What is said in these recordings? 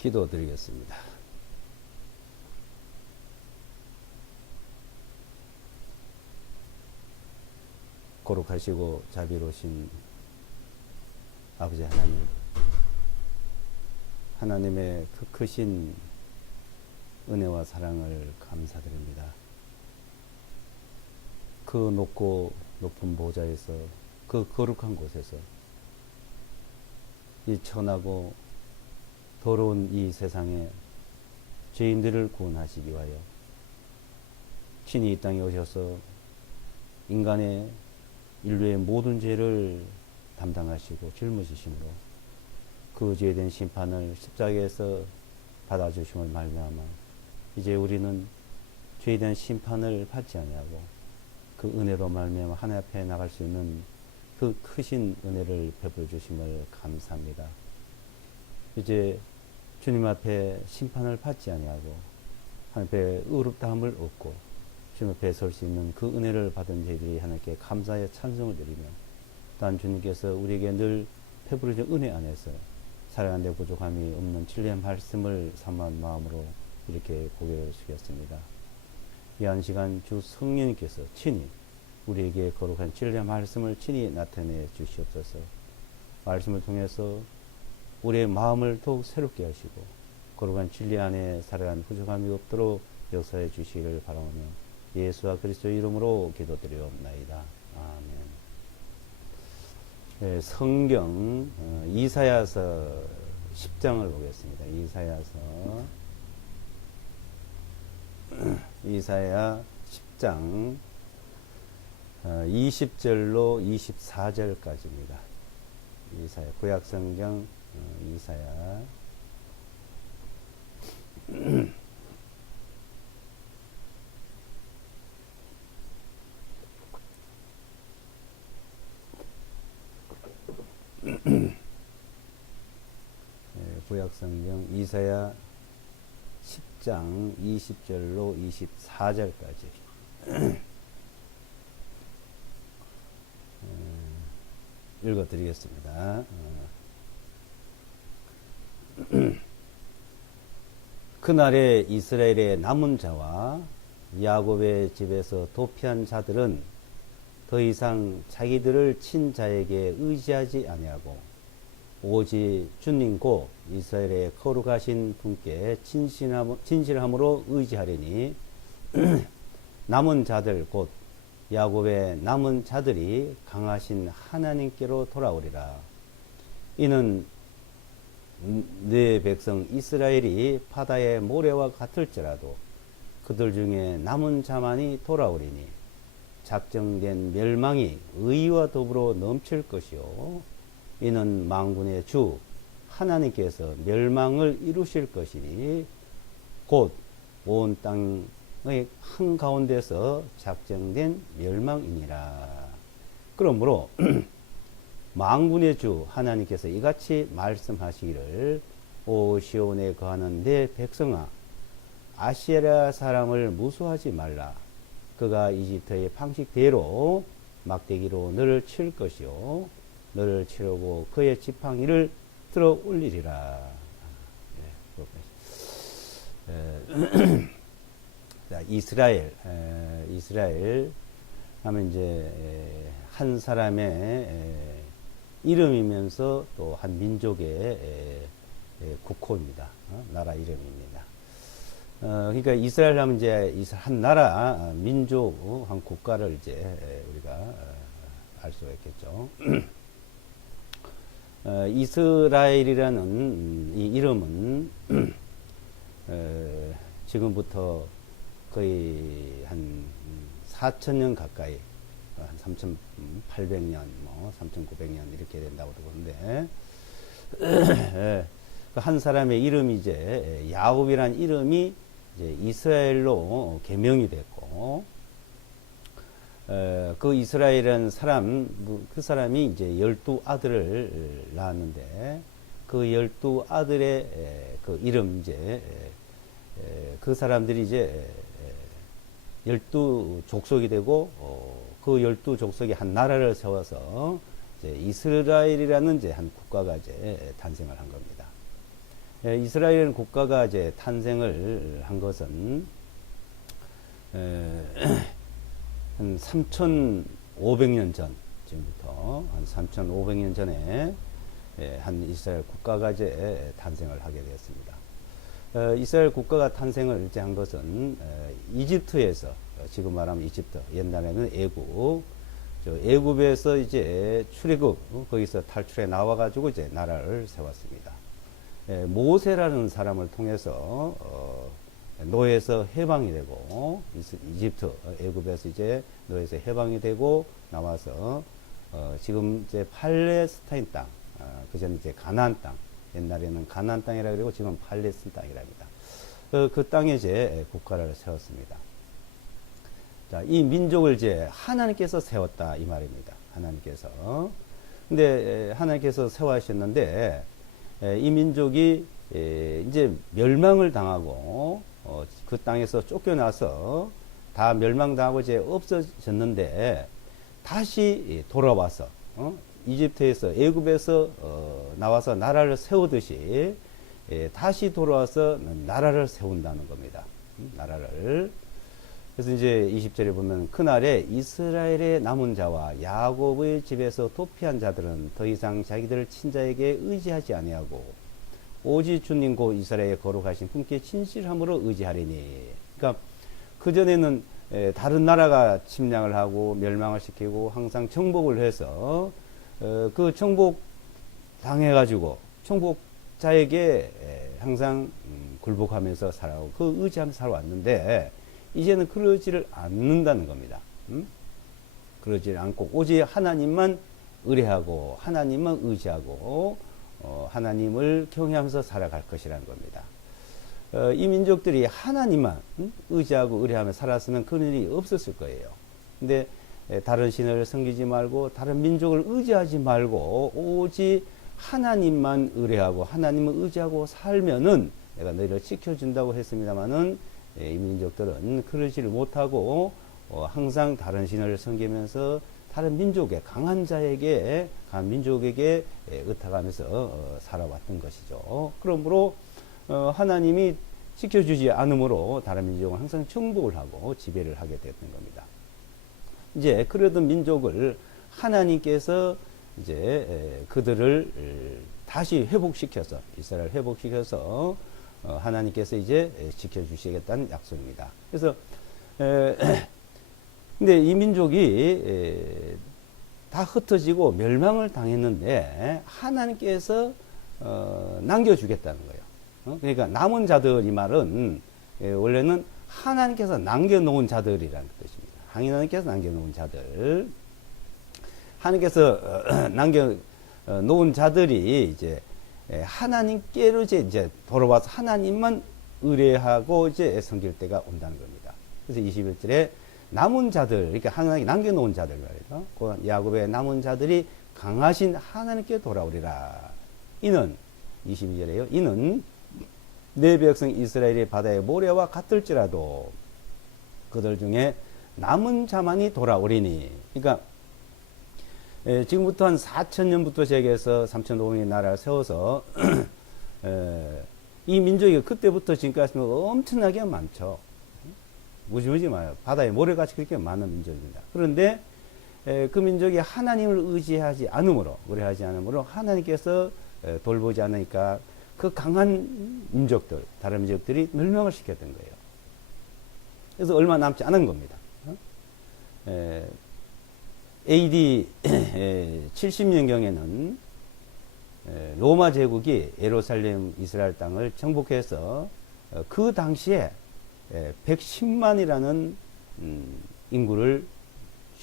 기도드리겠습니다. 거룩하시고 자비로우신 아버지 하나님, 하나님의 그 크신 은혜와 사랑을 감사드립니다. 그 높고 높은 보좌에서, 그 거룩한 곳에서 이 천하고 더러운 이 세상에 죄인들을 구원하시기 위하여 친히 이 땅에 오셔서 인간의 인류의 모든 죄를 담당하시고 짊어지심으로 그 죄에 대한 심판을 십자가에서 받아주심을 말미암아 이제 우리는 죄에 대한 심판을 받지 아니하고 그 은혜로 말미암아 하나님 앞에 나갈 수 있는 그 크신 은혜를 베풀어 주심을 감사합니다. 이제 주님 앞에 심판을 받지 아니하고 하나님 앞에 의롭다함을 얻고 주님 앞에 설 수 있는 그 은혜를 받은 저희들이 하나님께 감사의 찬송을 드리며, 또한 주님께서 우리에게 늘 베풀어 주신 은혜 안에서 살아가는 데 부족함이 없는 진리의 말씀을 삼한 마음으로 이렇게 고개를 숙였습니다. 이 한 시간 주 성령님께서 친히 우리에게 거룩한 진리의 말씀을 친히 나타내 주시옵소서. 말씀을 통해서 우리의 마음을 더욱 새롭게 하시고 거룩한 진리 안에 살아가는 부족함이 없도록 역사해 주시기를 바라오며 예수와 그리스도의 이름으로 기도드리옵나이다. 아멘. 네, 성경 이사야서 10장을 보겠습니다. 이사야 10장 20절로 24절까지입니다. 이사야 구약성경 이사야 구약성경 이사야 10장 20절로 24절까지 읽어드리겠습니다. 그날에 이스라엘의 남은 자와 야곱의 집에서 도피한 자들은 더 이상 자기들을 친 자에게 의지하지 아니하고 오직 주님 곧 이스라엘의 거룩하신 분께 진실함으로 의지하리니 남은 자들 곧 야곱의 남은 자들이 강하신 하나님께로 돌아오리라. 이는 네 백성 이스라엘이 바다의 모래와 같을지라도 그들 중에 남은 자만이 돌아오리니 작정된 멸망이 의와 더불어 넘칠 것이요 이는 만군의 주 하나님께서 멸망을 이루실 것이니 곧 온 땅의 한가운데서 작정된 멸망이니라. 그러므로 만군의 주 하나님께서 이같이 말씀하시기를 오 시온에 거하는 내 백성아 아시라 사람을 무수하지 말라. 그가 이집트의 방식대로 막대기로 너를 칠 것이요 너를 치르고 그의 지팡이를 들어 올리리라. 자, 이스라엘 하면 이제 한 사람의 이름이면서 또 한 민족의 국호입니다. 나라 이름입니다. 그러니까 이스라엘 하면 이제 한 나라, 민족, 한 국가를 이제 우리가 알 수가 있겠죠. 이스라엘이라는 이 이름은 지금부터 거의 한 4,000년 가까이, 한 3,800년, 3,900년 이렇게 된다고 그러는데, 한 사람의 이름이 이제 야곱이란 이름이 이제 이스라엘로 개명이 됐고, 그 이스라엘이라는 사람, 그 사람이 이제 12아들을 낳았는데, 그 12아들의 그 이름 이제, 그 사람들이 이제 12족속이 되고, 그 12족속이 한 나라를 세워서 이제 이스라엘이라는 이제 한 국가가 이제 탄생을 한 겁니다. 이스라엘 국가가 이제 탄생을 한 것은 한 3,500년 전, 지금부터 한 3,500년 전에 한 이스라엘 국가가 이제 탄생을 하게 되었습니다. 이스라엘 국가가 탄생을 이제 한 것은 이집트에서, 지금 말하면 이집트, 옛날에는 애굽에서 이제 출애굽, 거기서 탈출해 나와가지고 이제 나라를 세웠습니다. 모세라는 사람을 통해서 노예에서 해방이 되고, 이집트, 애굽에서 이제 노예에서 해방이 되고 나와서 지금 이제 팔레스타인 땅, 그전 이제 가나안 땅, 옛날에는 가나안 땅이라 그러고 지금 팔레스타인 땅이랍니다. 그 땅에 이제 국가를 세웠습니다. 자, 이 민족을 이제 하나님께서 세웠다 이 말입니다. 하나님께서. 근데 하나님께서 세워하셨는데 이 민족이 이제 멸망을 당하고 그 땅에서 쫓겨나서 다 멸망당하고 이제 없어졌는데 다시 돌아와서 이집트에서 애굽에서 나와서 나라를 세우듯이 다시 돌아와서 나라를 세운다는 겁니다. 나라를. 그래서 이제 20절에 보면 그날에 이스라엘의 남은 자와 야곱의 집에서 도피한 자들은 더 이상 자기들 친자에게 의지하지 아니하고 오직 주님 곧 이스라엘의 거룩하신 분께 진실함으로 의지하리니. 그러니까 그전에는 다른 나라가 침략을 하고 멸망을 시키고 항상 정복을 해서 그 정복 당해가지고 정복자에게 항상 굴복하면서 살아오고 그 의지하면서 살아왔는데 이제는 그러지를 않는다는 겁니다. 그러지 않고 오직 하나님만 의뢰하고 하나님만 의지하고 하나님을 경외하면서 살아갈 것이라는 겁니다. 이 민족들이 하나님만 의지하고 의뢰하며 살았으면 그런 일이 없었을 거예요. 근데 다른 신을 섬기지 말고 다른 민족을 의지하지 말고 오직 하나님만 의뢰하고 하나님을 의지하고 살면은 내가 너희를 지켜준다고 했습니다마는 이 민족들은 그러지를 못하고 항상 다른 신을 섬기면서 다른 민족의 강한 자에게 강한 민족에게 의탁하면서 살아왔던 것이죠. 그러므로 하나님이 지켜주지 않으므로 다른 민족은 항상 정복을 하고 지배를 하게 됐던 겁니다. 이제 그러던 민족을 하나님께서 이제 그들을 다시 회복시켜서 이스라엘 회복시켜서 하나님께서 이제 지켜주시겠다는 약속입니다. 그래서 근데 이 민족이 다 흩어지고 멸망을 당했는데 하나님께서 남겨주겠다는 거예요. 그러니까 남은 자들 이 말은 원래는 하나님께서 남겨놓은 자들이라는 뜻입니다. 하나님께서 남겨놓은 자들, 하나님께서 남겨놓은 자들이 이제 하나님께로 이제 돌아와서 하나님만 의뢰하고 이제 섬길 때가 온다는 겁니다. 그래서 21절에 남은 자들, 그러니까 하나님께 남겨놓은 자들 말이죠. 그 야곱의 남은 자들이 강하신 하나님께 돌아오리라. 이는 22절에요. 이는 내 백성 이스라엘이 바다의 모래와 같을지라도 그들 중에 남은 자만이 돌아오리니. 그러니까 지금부터 한 4,000년부터 시작해서 3,500년 나라를 세워서 이 민족이 그때부터 지금까지 엄청나게 많죠. 무지무지 많아요. 바다에 모래같이 그렇게 많은 민족입니다. 그런데 그 민족이 하나님을 의지하지 않으므로, 의뢰하지 않으므로 하나님께서 돌보지 않으니까 그 강한 민족들, 다른 민족들이 멸망을 시켰던 거예요. 그래서 얼마 남지 않은 겁니다. AD 70년경에는 로마 제국이 예루살렘 이스라엘 땅을 정복해서 그 당시에 110만이라는 인구를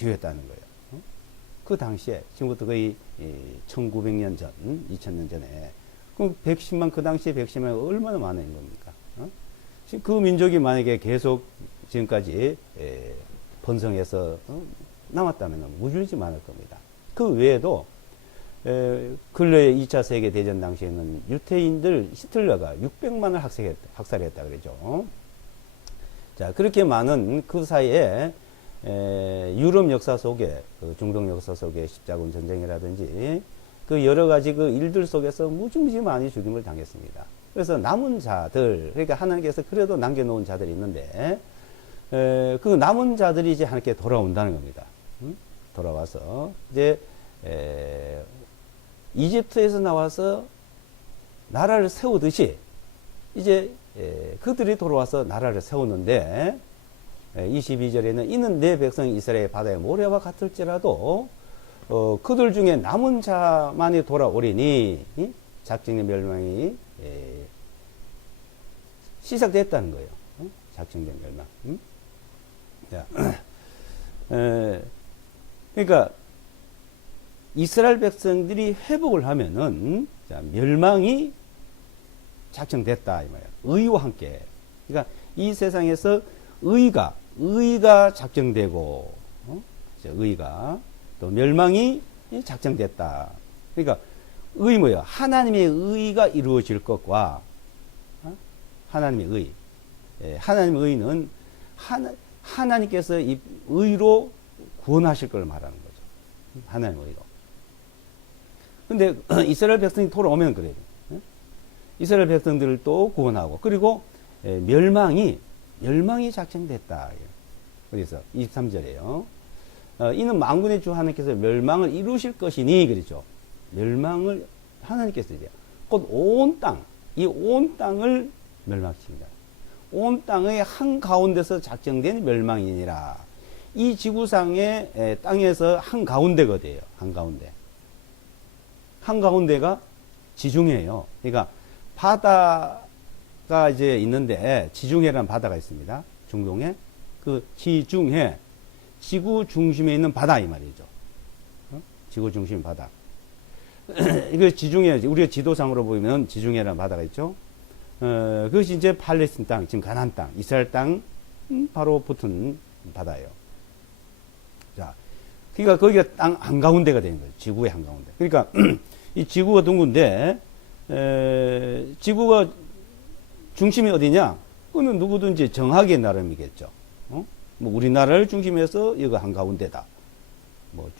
유했다는 거예요. 그 당시에 지금부터 거의 1900년 전, 2000년 전에 그럼 110만 그 당시에 110만이 얼마나 많은 겁니까? 지금 그 민족이 만약에 계속 지금까지 번성해서 남았다면 무지무지 많을 겁니다. 그 외에도 근래의 2차 세계대전 당시에는 유태인들 히틀러가 600만을 학살했다 그러죠. 자, 그렇게 많은 그 사이에 유럽 역사 속에, 그 중동 역사 속에 십자군 전쟁이라든지 그 여러 가지 그 일들 속에서 무지무지 많이 죽임을 당했습니다. 그래서 남은 자들, 그러니까 하나님께서 그래도 남겨놓은 자들이 있는데, 그 남은 자들이 이제 하나님께 돌아온다는 겁니다. 돌아와서, 이제, 이집트에서 나와서 나라를 세우듯이, 이제, 그들이 돌아와서 나라를 세우는데, 22절에는 이는 내 백성 이스라엘 바다의 모래와 같을지라도, 그들 중에 남은 자만이 돌아오리니, 작정된 멸망이, 시작됐다는 거예요. 작정된 멸망. 자, 그러니까 이스라엘 백성들이 회복을 하면은 자, 멸망이 작정됐다 이 말이야. 의와 함께. 그러니까 이 세상에서 의가 작정되고, 의가 또 멸망이 작정됐다. 그러니까 의 뭐야? 하나님의 의가 이루어질 것과 하나님의 의. 하나님의 의는 하나님께서 이 의로 구원하실 걸 말하는 거죠. 하나님의 의로. 근데 이스라엘 백성이 돌아오면 그래요. 이스라엘 백성들을 또 구원하고, 그리고 멸망이 작정됐다. 그래서 23절에요. 이는 만군의 주 하나님께서 멸망을 이루실 것이니, 그렇죠. 멸망을 하나님께서 이제 곧 온 땅, 이 온 땅을 멸망시킵니다. 온 땅의 한가운데서 작정된 멸망이니라. 이 지구상의 땅에서 한가운데거든요. 한가운데가 지중해예요. 그러니까 바다가 이제 있는데, 지중해라는 바다가 있습니다. 중동에. 그 지중해, 지구 중심에 있는 바다 이 말이죠. 지구 중심 바다. 이거 지중해, 우리가 지도상으로 보면 지중해라는 바다가 있죠. 그것이 이제 팔레스틴 땅, 지금 가나안 땅, 이스라엘 땅 바로 붙은 바다예요. 자, 그러니까 거기가 땅 한가운데가 되는 거예요. 지구의 한가운데. 그러니까 이 지구가 둥근데, 지구가 중심이 어디냐? 그거는 누구든지 정하기의 나름이겠죠. 뭐 우리나라를 중심해서 여기가 한가운데다. 뭐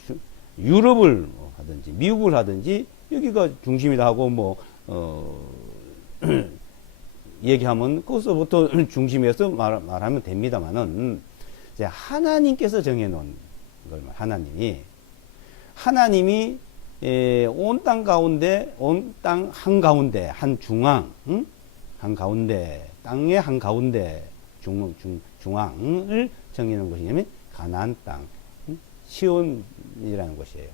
유럽을 하든지 미국을 하든지 여기가 중심이다 하고 얘기하면 그것부터 중심에서 말하면 됩니다만은, 이제 하나님께서 정해놓은 걸 하나님이 온 땅 가운데, 온 땅 한가운데, 한중앙, 한가운데, 땅의 한가운데, 중앙을 정해놓은 것이 뭐냐면 가나안 땅, 시온이라는 곳이에요.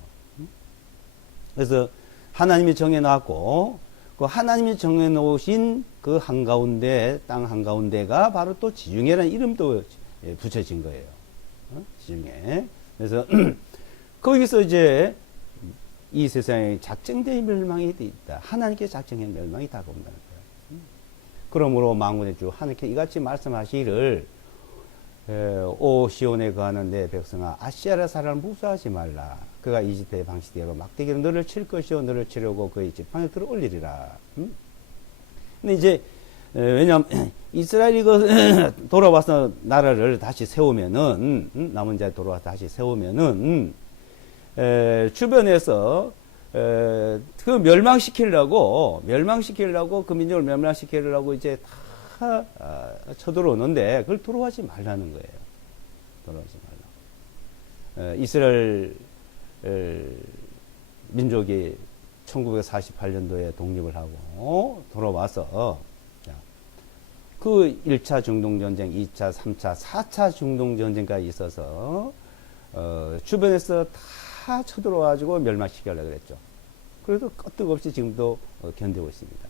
그래서 하나님이 정해놨고, 그 하나님이 정해놓으신 그 한가운데, 땅 한가운데가 바로 또 지중해라는 이름도 붙여진 거예요. 지중해. 그래서 거기서 이제 이 세상에 작정된 멸망이 있다. 하나님께 작정한 멸망이 다가온다는 거예요. 그러므로 만군의 주 하나님께 이같이 말씀하시기를, 오 시온에 거하는 내 백성아, 아시아라 사람을 무수하지 말라. 그가 이집트의 방식대로 막대기로 너를 칠 것이요 너를 치려고 그의 지팡이를 들어 올리리라. 근데 이제 왜냐하면 이스라엘이 돌아와서 나라를 다시 세우면은, 남은 자 돌아와서 다시 세우면은, 주변에서 그 멸망시키려고 그 민족을 멸망시키려고 이제 다 쳐들어오는데, 그걸 들어오지 말라는 거예요. 들어오지 말라. 이스라엘 민족이 1948년도에 독립을 하고 돌아와서 그 1차 중동전쟁, 2차, 3차, 4차 중동전쟁까지 있어서 주변에서 다 쳐들어와가지고 멸망시키려고 그랬죠. 그래도 끄떡없이 지금도 견디고 있습니다.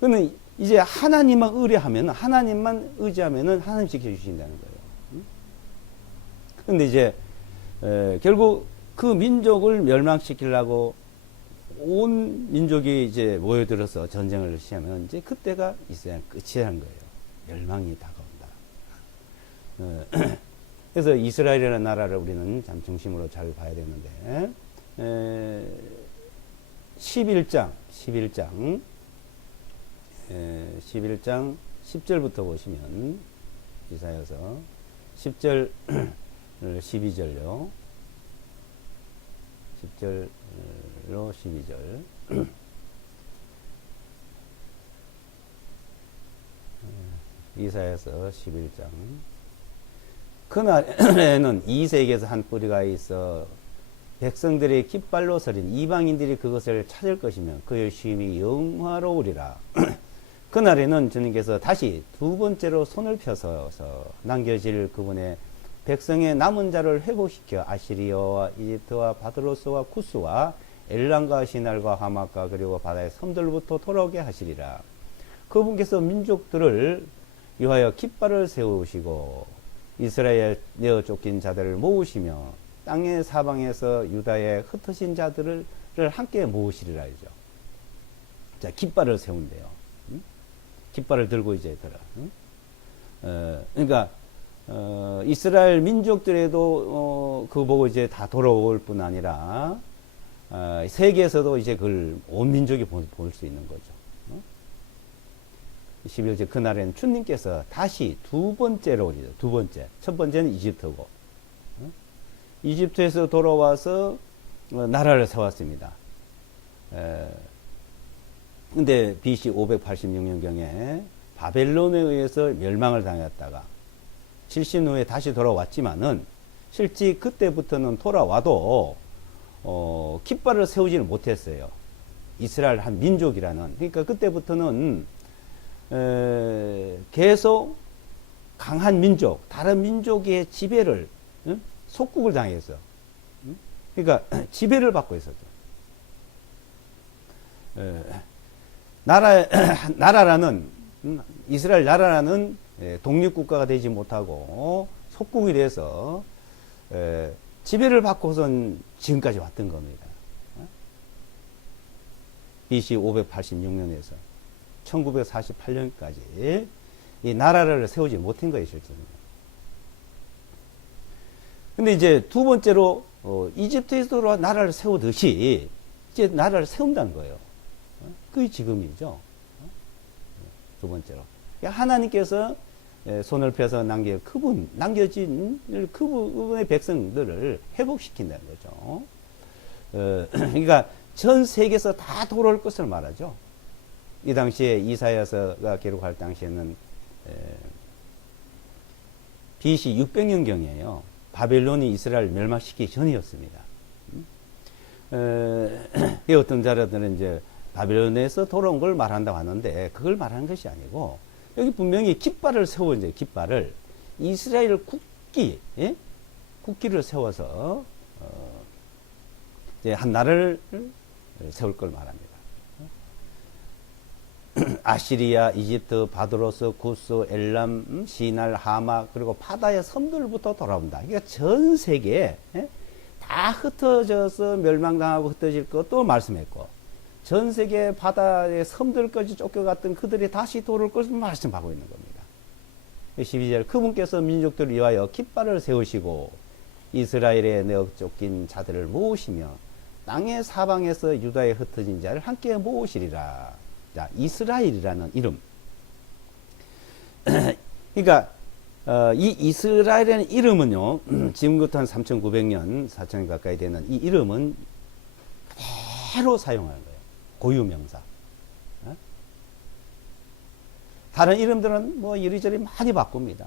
그러면 이제 하나님만 의뢰하면, 하나님만 의지하면은 하나님 지켜주신다는 거예요. 근데 이제 결국 그 민족을 멸망시키려고 온 민족이 이제 모여들어서 전쟁을 시작하면 이제 그때가 있어야 끝이라는 거예요. 멸망이 다가온다. 그래서 이스라엘이라는 나라를 우리는 참 중심으로 잘 봐야 되는데, 11장 10절부터 보시면, 이사야서 10절 12절요. 10절로 12절. 이사야서 11장. 그날에는 이색에서 한 뿌리가 있어 백성들의 깃발로 서린 이방인들이 그것을 찾을 것이며 그의 쉼이 영화로우리라. 그날에는 주님께서 다시 두 번째로 손을 펴서 남겨질 그분의 백성의 남은 자를 회복시켜 아시리아와 이집트와 바드로스와 쿠스와 엘람과 시날과 하막과 그리고 바다의 섬들부터 돌아오게 하시리라. 그분께서 민족들을 위하여 깃발을 세우시고 이스라엘 내어 쫓긴 자들을 모으시며 땅의 사방에서 유다의 흩어진 자들을 함께 모으시리라 하죠. 자, 깃발을 세운대요. 깃발을 들고 이제 들어. 그러니까 이스라엘 민족들에도 그거 보고 이제 다 돌아올 뿐 아니라 세계에서도 이제 그걸 온 민족이 볼 수 있는 거죠. 11절 그날에는 주님께서 다시 두 번째로 오리죠. 두 번째. 첫 번째는 이집트고 이집트에서 돌아와서 나라를 세웠습니다. 근데 BC 586년경에 바벨론에 의해서 멸망을 당했다가 70년 후에 다시 돌아왔지만은 실제 그때부터는 돌아와도 깃발을 세우지는 못했어요. 이스라엘 한 민족이라는. 그러니까 그때부터는 계속 강한 민족, 다른 민족의 지배를 속국을 당했어. 그러니까 지배를 받고 있었죠. 나라라는 이스라엘 나라라는 독립국가가 되지 못하고 속국이 돼서 지배를 받고선 지금까지 왔던 겁니다. BC 586년에서 1948년까지 이 나라를 세우지 못한 거예요, 실제는. 근데 이제 두 번째로 이집트에서 나라를 세우듯이 이제 나라를 세운다는 거예요. 그게 지금이죠. 두 번째로. 하나님께서 손을 펴서 남겨진 그분의 백성들을 회복시킨다는 거죠. 그러니까 전 세계에서 다 돌아올 것을 말하죠. 이 당시에 이사야서가 기록할 당시에는 BC 600년경이에요. 바벨론이 이스라엘 멸망시키기 전이었습니다. 어떤 자료들은 이제 바벨론에서 돌아온 걸 말한다고 하는데 그걸 말하는 것이 아니고 여기 분명히 깃발을 세워 이제 깃발을 이스라엘 국기를 세워서 이제 한 나라를 세울 걸 말합니다. 아시리아, 이집트, 바드로스, 구스, 엘람, 시날, 하마 그리고 바다의 섬들부터 돌아온다. 그러니까 전 세계에 다 흩어져서 멸망당하고 흩어질 것도 말씀했고 전 세계 바다의 섬들까지 쫓겨갔던 그들이 다시 돌아올 것을 말씀하고 있는 겁니다. 12절 그분께서 민족들을 위하여 깃발을 세우시고 이스라엘에 내어 쫓긴 자들을 모으시며 땅의 사방에서 유다에 흩어진 자를 함께 모으시리라. 자, 이스라엘이라는 이름. 그러니까 이 이스라엘이라는 이름은요. 지금부터 한 3,900년, 4,000년 가까이 되는 이 이름은 그대로 사용하는 거예요. 고유명사. 다른 이름들은 뭐 이리저리 많이 바꿉니다.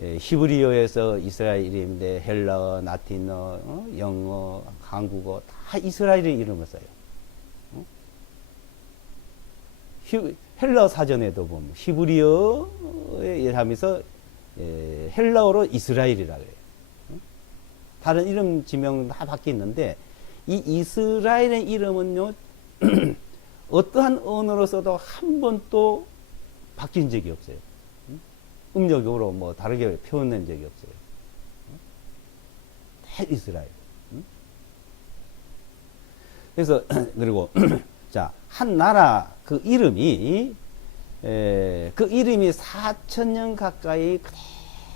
히브리어에서 이스라엘 이름인데 헬라어, 라틴어, 영어, 한국어 다 이스라엘의 이름을 써요. 헬라어 사전에도 보면 히브리어에 하면서 헬라어로 이스라엘이라 그래요. 다른 이름 지명은 다 바뀌었는데 이 이스라엘의 이름은요 어떠한 언어로 써도 한 번도 바뀐 적이 없어요. 음력으로 뭐 다르게 표현된 적이 없어요. 다 이스라엘. 그래서 그리고 자, 한 나라 그 이름이 4,000년 가까이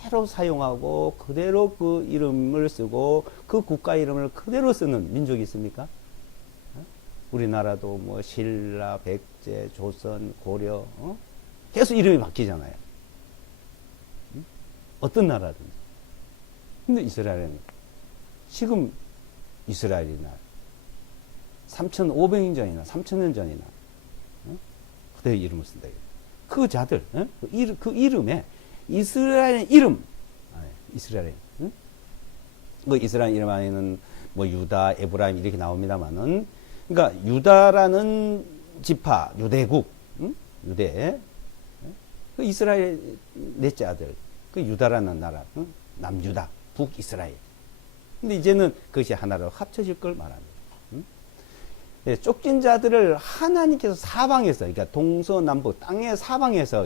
그대로 사용하고 그대로 그 이름을 쓰고 그 국가 이름을 그대로 쓰는 민족이 있습니까? 우리나라도 뭐 신라, 백제, 조선, 고려 계속 이름이 바뀌잖아요. 어떤 나라든지. 근데 이스라엘은 지금 이스라엘이나 3,500년 전이나 3,000년 전이나 그대로 이름을 쓴다. 그 자들, 그 이름에 이스라엘의 이름, 이스라엘, 그 이스라엘 이름 안에는 뭐 유다, 에브라임 이렇게 나옵니다만은, 그러니까 유다라는 지파, 유대국, 유대, 그 이스라엘 넷째 아들, 그 유다라는 나라, 남유다, 북이스라엘. 근데 이제는 그것이 하나로 합쳐질 걸 말합니다. 네, 쫓긴 자들을 하나님께서 사방에서, 그러니까 동서남북 땅의 사방에서,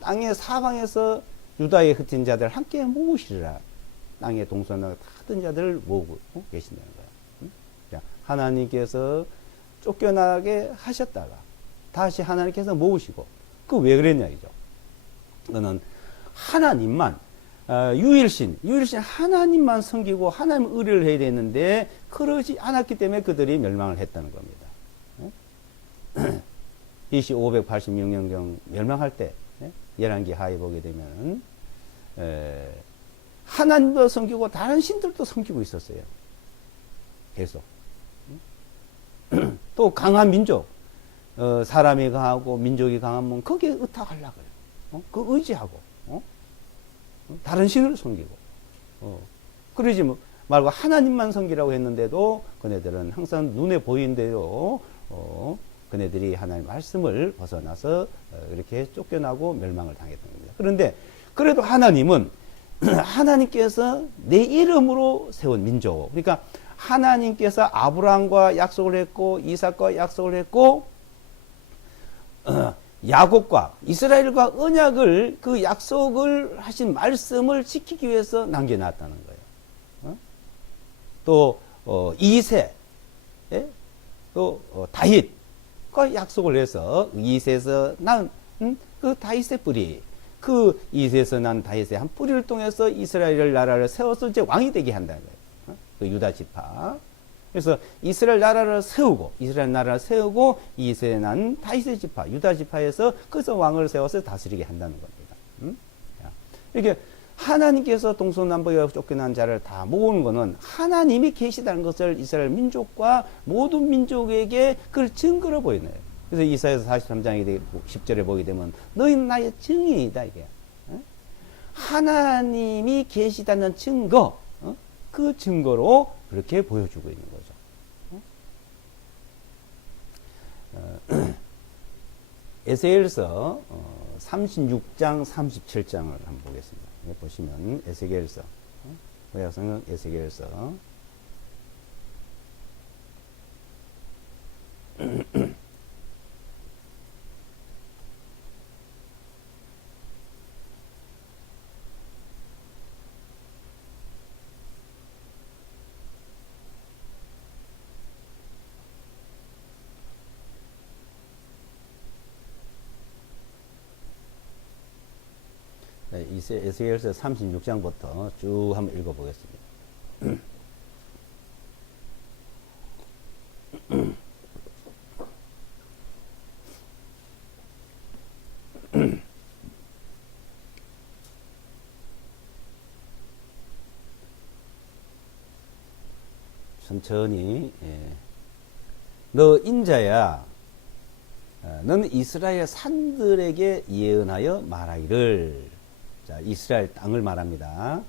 땅의 사방에서 유다에 흩은 자들 함께 모으시리라. 땅의 동서남북 흩은 자들을 모으고 계신다는 거예요. 하나님께서 쫓겨나게 하셨다가 다시 하나님께서 모으시고, 그 왜 그랬냐 이죠. 그거는 하나님만, 유일신 하나님만 섬기고 하나님 의를 해야 되는데 그러지 않았기 때문에 그들이 멸망을 했다는 겁니다. BC 586년경 멸망할 때 열왕기 하에 보게 되면 하나님도 섬기고 다른 신들도 섬기고 있었어요. 계속. 또 강한 민족, 사람이 강하고 민족이 강하면 거기에 의탁하려고요. 그 의지하고 다른 신을 섬기고 그러지 말고 하나님만 섬기라고 했는데도 그네들은 항상 눈에 보이는 대로 그네들이 하나님의 말씀을 벗어나서 이렇게 쫓겨나고 멸망을 당했던 겁니다. 그런데 그래도 하나님은 하나님께서 내 이름으로 세운 민족, 그러니까 하나님께서 아브라함과 약속을 했고 이삭과 약속을 했고 야곱과 이스라엘과 언약을, 그 약속을 하신 말씀을 지키기 위해서 남겨놨다는 거예요. 또 이세, 또 다윗과 약속을 해서 이세에서 난 그 다윗의 뿌리, 그 이세에서 난 다윗의 한 뿌리를 통해서 이스라엘 나라를 세워서 이제 왕이 되게 한다는 거예요. 그 유다 지파. 그래서 이스라엘 나라를 세우고 이세에 난 다윗의 지파, 유다 지파에서 그래서 왕을 세워서 다스리게 한다는 겁니다. 이렇게 하나님께서 동서남북에 쫓겨난 자를 다 모으는 것은 하나님이 계시다는 것을 이스라엘 민족과 모든 민족에게 그걸 증거로 보이네요. 그래서 이사야서 43장 10절에 보게 되면 너희는 나의 증인이다 이게. 하나님이 계시다는 증거, 그 증거로 그렇게 보여주고 있는 거죠. 에스겔서 36장 37장을 한번 보겠습니다. 보시면 에스겔서, 구약성경 에스겔서 에스겔서 36장부터 쭉 한번 읽어보겠습니다. 천천히. 너 인자야, 너는 이스라엘 산들에게 예언하여 말하기를. 자, 이스라엘 땅을 말합니다.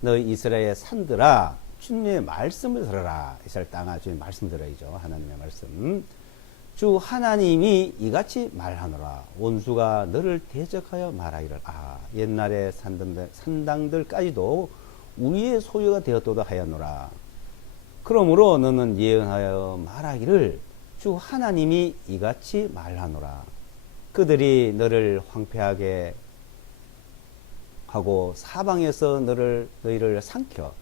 너 이스라엘 산들아, 주님의 말씀을 들어라. 이스라엘 땅아, 주님의 말씀 들어야죠. 하나님의 말씀. 주 하나님이 이같이 말하노라. 원수가 너를 대적하여 말하기를. 옛날에 산당들까지도 우리의 소유가 되었도다 하였노라. 그러므로 너는 예언하여 말하기를 주 하나님이 이같이 말하노라. 그들이 너를 황폐하게 하고 사방에서 너희를 삼켜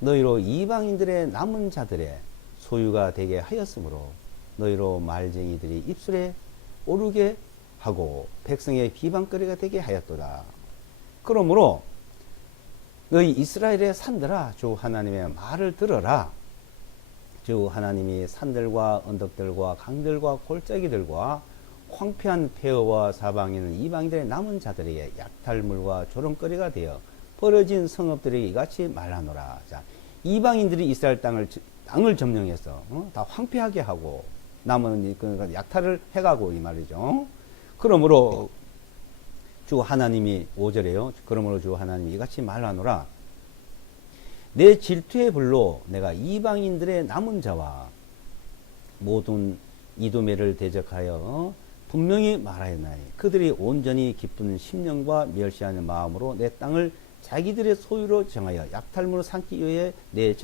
너희로 이방인들의 남은 자들의 소유가 되게 하였으므로 너희로 말쟁이들이 입술에 오르게 하고 백성의 비방거리가 되게 하였도다. 그러므로 너희 이스라엘의 산들아, 주 하나님의 말을 들어라. 주 하나님이 산들과 언덕들과 강들과 골짜기들과 황폐한 폐허와 사방에 있는 이방인들의 남은 자들에게 약탈물과 조롱거리가 되어 버려진 성읍들에게 이같이 말하노라. 자, 이방인들이 이스라엘 땅을 점령해서 다 황폐하게 하고 남은 약탈을 해가고 이 말이죠. 그러므로 주 하나님이 5절에요. 그러므로 주 하나님이 이같이 말하노라. 내 질투의 불로 내가 이방인들의 남은 자와 모든 이두매를 대적하여 분명히 말하였나니 그들이 온전히 기쁜 심령과 멸시하는 마음으로 내 땅을 자기들의 소유로 정하여 약탈물로 삼기 위해 내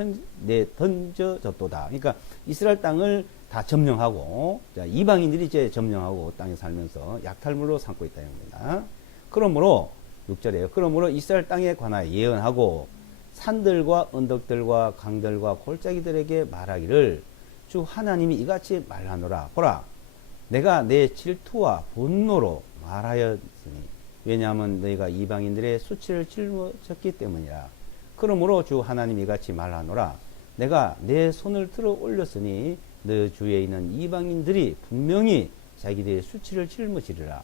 던져졌도다. 그러니까 이스라엘 땅을 다 점령하고 이방인들이 이제 점령하고 땅에 살면서 약탈물로 삼고 있다는 겁니다. 그러므로 6절에요. 그러므로 이스라엘 땅에 관하여 예언하고 산들과 언덕들과 강들과 골짜기들에게 말하기를 주 하나님이 이같이 말하노라. 보라, 내가 내 질투와 분노로 말하였으니 왜냐하면 너희가 이방인들의 수치를 짊어졌기 때문이라. 그러므로 주 하나님이 이같이 말하노라. 내가 내 손을 들어 올렸으니 너 주위에 있는 이방인들이 분명히 자기들의 수치를 짊어지리라.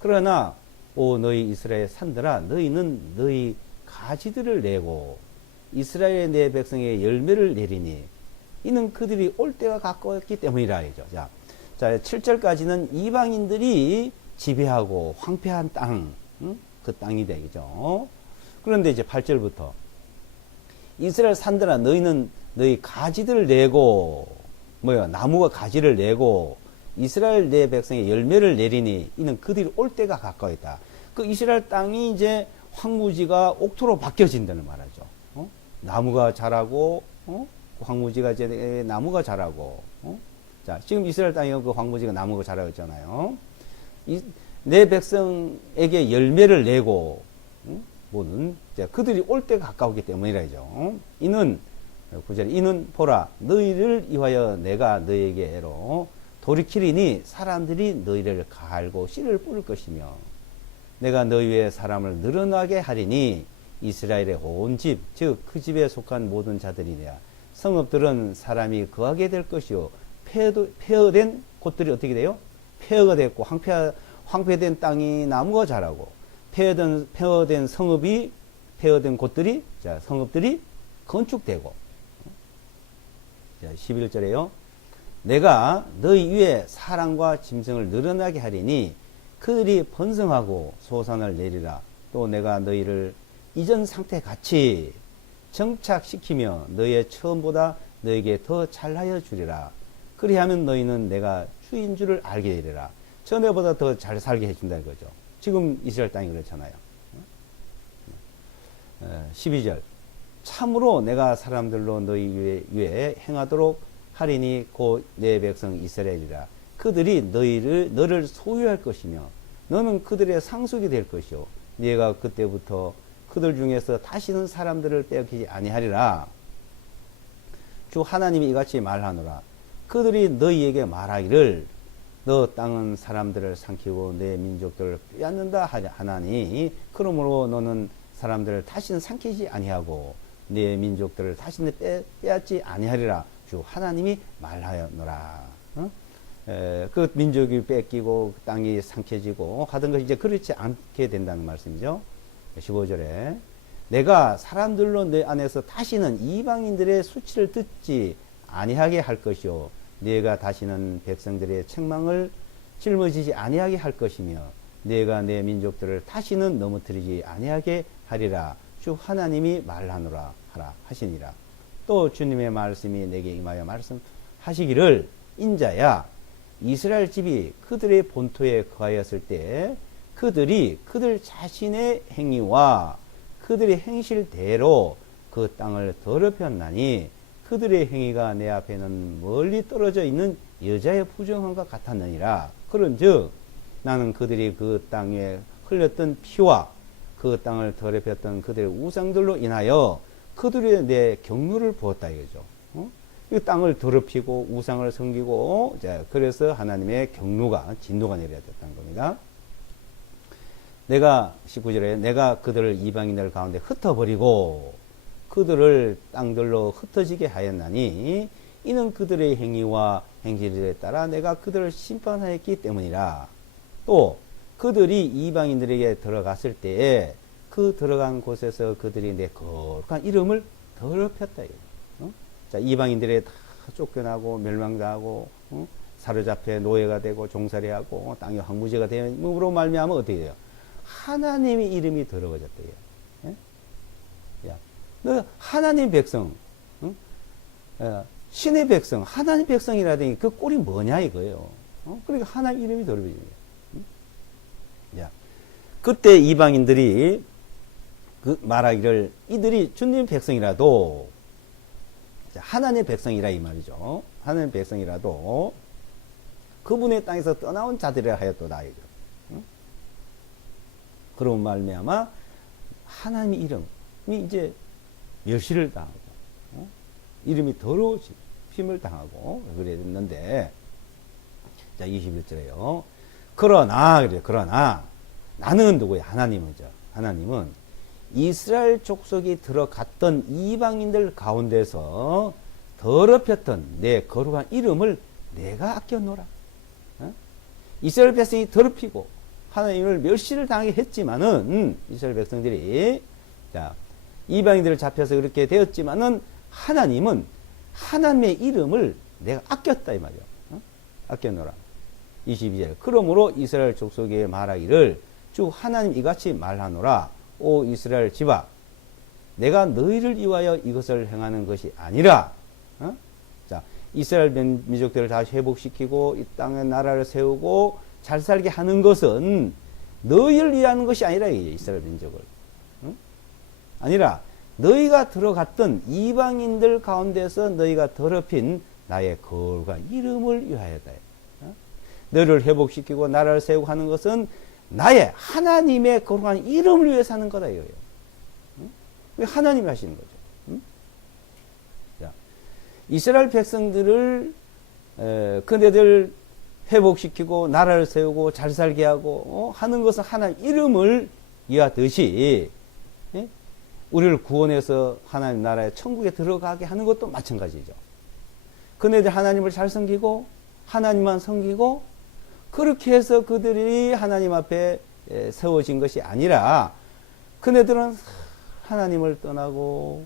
그러나 오 너희 이스라엘 산들아, 너희는 너희 가지들을 내고 이스라엘의 내 백성의 열매를 내리니 이는 그들이 올 때가 가까웠기 때문이라. 자, 7절까지는 이방인들이 지배하고 황폐한 땅, 그 땅이 되겠죠. 그런데 이제 8절부터 이스라엘 산들아, 너희는 너희 가지들을 내고 나무가 가지를 내고 이스라엘 내 백성의 열매를 내리니 이는 그들이 올 때가 가까웠다. 그 이스라엘 땅이 이제 황무지가 옥토로 바뀌어진다는 말이죠. 나무가 자라고, 황무지가 이제 나무가 자라고, 자, 지금 이스라엘 땅에 그 황무지가 나무가 자라고 있잖아요. 내 백성에게 열매를 내고, 뭐는, 그들이 올 때가 가까웠기 때문이라죠. 이는, 9절에, 이는 보라, 너희를 위하여 내가 너희에게로 돌이키리니 사람들이 너희를 갈고 씨를 뿌릴 것이며, 내가 너희 위에 사람을 늘어나게 하리니 이스라엘의 온 집, 즉 그 집에 속한 모든 자들이니라. 성읍들은 사람이 거하게 될 것이요 폐허된 곳들이 어떻게 돼요? 폐허가 됐고 황폐된 땅이 나무가 자라고 폐허된 성읍이 폐허된 곳들이 성읍들이 건축되고. 자, 11절에요. 내가 너희 위에 사람과 짐승을 늘어나게 하리니 그들이 번성하고 소산을 내리라. 또 내가 너희를 이전 상태 같이 정착시키며 너희의 처음보다 너희에게 더 잘하여 주리라. 그리하면 너희는 내가 주인 줄을 알게 되리라. 전에보다 더 잘 살게 해준다 이거죠. 지금 이스라엘 땅이 그렇잖아요. 12절 참으로 내가 사람들로 너희 위에 행하도록 하리니 곧 내 백성 이스라엘이라. 그들이 너를 소유할 것이며 너는 그들의 상속이 될 것이요 네가 그때부터 그들 중에서 다시는 사람들을 빼앗기지 아니하리라. 주 하나님이 이같이 말하노라. 그들이 너희에게 말하기를 너 땅은 사람들을 삼키고 내 민족들을 빼앗는다 하나니 그러므로 너는 사람들을 다시는 삼키지 아니하고 내 민족들을 다시는 빼앗지 아니하리라. 주 하나님이 말하노라. 그 민족이 뺏기고 땅이 삼켜지고 하던 것이 이제 그렇지 않게 된다는 말씀이죠. 15절에 내가 사람들로 내 안에서 다시는 이방인들의 수치를 듣지 아니하게 할 것이요 네가 다시는 백성들의 책망을 짊어지지 아니하게 할 것이며 네가 내 민족들을 다시는 넘어뜨리지 아니하게 하리라. 주 하나님이 말하노라 하라 하시니라. 또 주님의 말씀이 내게 임하여 말씀하시기를 인자야 이스라엘 집이 그들의 본토에 거하였을 때 그들이 그들 자신의 행위와 그들의 행실대로 그 땅을 더럽혔나니 그들의 행위가 내 앞에는 멀리 떨어져 있는 여자의 부정함과 같았느니라. 그런즉 나는 그들이 그 땅에 흘렸던 피와 그 땅을 더럽혔던 그들의 우상들로 인하여 그들의 내 경륜을 부었다 이거죠. 이 땅을 더럽히고 우상을 섬기고 그래서 하나님의 경륜가 진노가 내려졌다는 겁니다. 내가 19절에 내가 그들을 이방인들 가운데 흩어버리고 그들을 땅들로 흩어지게 하였나니 이는 그들의 행위와 행실에 따라 내가 그들을 심판하였기 때문이라. 또 그들이 이방인들에게 들어갔을 때에 그 들어간 곳에서 그들이 내 거룩한 이름을 더럽혔다. 자, 이방인들에 다 쫓겨나고 멸망당하고 사로잡혀 노예가 되고 종살이하고 땅이 황무지가 됨으로 말미암아 어떻게 돼요? 하나님의 이름이 더러워졌대요. 예? 야, 너 하나님 백성, 응? 신의 백성, 하나님 백성이라더니 그 꼴이 뭐냐 이거예요. 그러니까 하나님 이름이 더러워지는 거예요. 야, 그때 이방인들이 그 말하기를 이들이 주님 백성이라도 하나님의 백성이라 이 말이죠. 하나님의 백성이라도 그분의 땅에서 떠나온 자들이라 하였도다. 응? 그런 말미암아 하나님의 이름이 이제 멸시를 당하고 이름이 더러워짐을 당하고 그랬는데 자 21절에요. 그러나 나는 누구야? 하나님이죠. 하나님은 이스라엘 족속이 들어갔던 이방인들 가운데서 더럽혔던 내 거룩한 이름을 내가 아껴노라. 이스라엘 백성이 더럽히고 하나님을 멸시를 당하게 했지만은 이스라엘 백성들이 자 이방인들을 잡혀서 그렇게 되었지만은 하나님은 하나님의 이름을 내가 아꼈다 이 말이야. 아껴노라. 22절. 그러므로 이스라엘 족속에 말하기를 주 하나님 이같이 말하노라. 오 이스라엘 집아, 내가 너희를 위하여 이것을 행하는 것이 아니라, 자 이스라엘 민족들을 다시 회복시키고 이 땅에 나라를 세우고 잘 살게 하는 것은 너희를 위하는 것이 아니라 이스라엘 민족을 아니라 너희가 들어갔던 이방인들 가운데서 너희가 더럽힌 나의 거룩한 이름을 위하여다. 너희를 회복시키고 나라를 세우고 하는 것은 나의 하나님의 거룩한 이름을 위해서 하는 거다 이거예요. 하나님이 하시는 거죠. 자, 이스라엘 백성들을 그네들 회복시키고 나라를 세우고 잘 살게 하고 하는 것은 하나님 이름을 위하듯이 우리를 구원해서 하나님 나라의 천국에 들어가게 하는 것도 마찬가지죠. 그네들 하나님을 잘 섬기고 하나님만 섬기고 그렇게 해서 그들이 하나님 앞에 세워진 것이 아니라 그네들은 하나님을 떠나고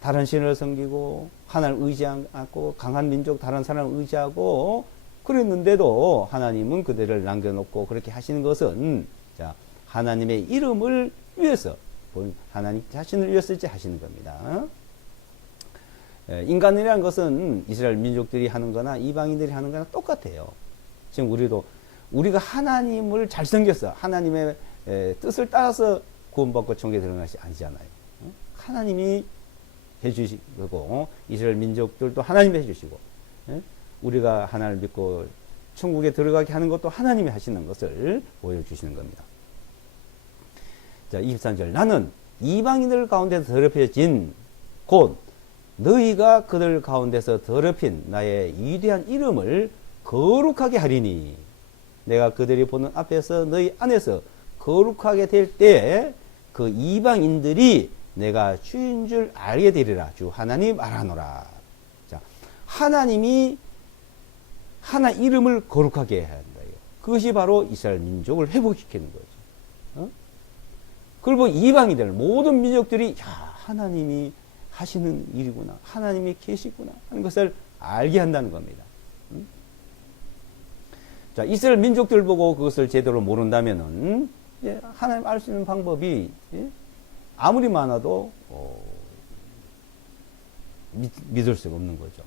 다른 신을 섬기고 하나님을 의지하지 않고 강한 민족 다른 사람을 의지하고 그랬는데도 하나님은 그들을 남겨놓고 그렇게 하시는 것은 자 하나님의 이름을 위해서 하나님 자신을 위해서 하시는 겁니다. 인간이라는 것은 이스라엘 민족들이 하는 거나 이방인들이 하는 거나 똑같아요. 지금 우리가 하나님을 잘 섬겼어. 하나님의 뜻을 따라서 구원받고 천국에 들어간 것이 아니잖아요. 하나님이 해주시고 이스라엘 민족들도 하나님이 해주시고 우리가 하나님을 믿고 천국에 들어가게 하는 것도 하나님이 하시는 것을 보여주시는 겁니다. 자 23절 나는 이방인들 가운데서 더럽혀진 곧 너희가 그들 가운데서 더럽힌 나의 위대한 이름을 거룩하게 하리니 내가 그들이 보는 앞에서 너희 안에서 거룩하게 될 때 그 이방인들이 내가 주인 줄 알게 되리라. 주 하나님 말하노라. 자, 하나님이 하나 이름을 거룩하게 해야 한다. 그것이 바로 이스라엘 민족을 회복시키는 거죠. 그리고 이방인들 모든 민족들이 야 하나님이 하시는 일이구나. 하나님이 계시구나 하는 것을 알게 한다는 겁니다. 자, 이스라엘 민족들 보고 그것을 제대로 모른다면은 하나님 알 수 있는 방법이 아무리 많아도 믿을 수가 없는 거죠.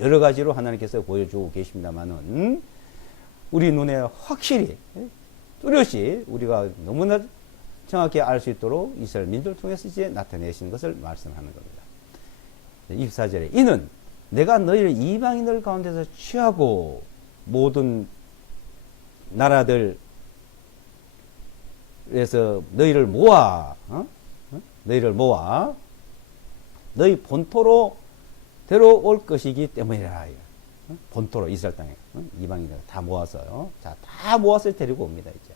여러 가지로 하나님께서 보여주고 계십니다만은 우리 눈에 확실히 뚜렷이 우리가 너무나 정확히 알 수 있도록 이스라엘 민족을 통해서 이제 나타내신 것을 말씀하는 겁니다. 24절에 이는 내가 너희를 이방인들 가운데서 취하고 모든 나라들에서 너희를 모아 너희 본토로 데려올 것이기 때문이라. 본토로 이스라엘 땅에 이방인들 다 모아서요. 자, 다 모아서 데리고 옵니다. 이제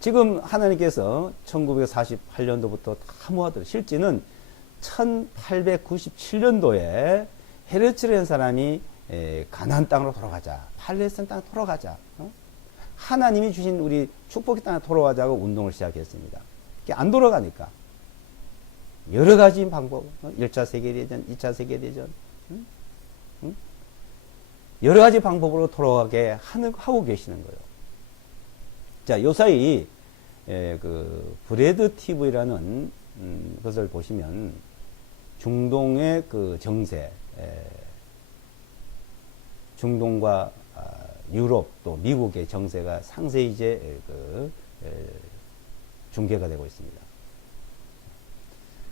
지금 하나님께서 1948년도부터 다 모아들 실제는 1897년도에 헤르츠라는 사람이 가나안 땅으로 돌아가자, 팔레스타인 땅으로 돌아가자, 하나님이 주신 우리 축복의 땅에 돌아가자고 운동을 시작했습니다. 안 돌아가니까 여러 가지 방법, 1차 세계대전, 2차 세계대전, 여러 가지 방법으로 돌아가게 하고 계시는 거예요. 자, 요 사이 그 브레드 TV라는 것을 보시면 중동의 그 정세, 중동과 유럽 또 미국의 정세가 상세히 이제 중계가 되고 있습니다.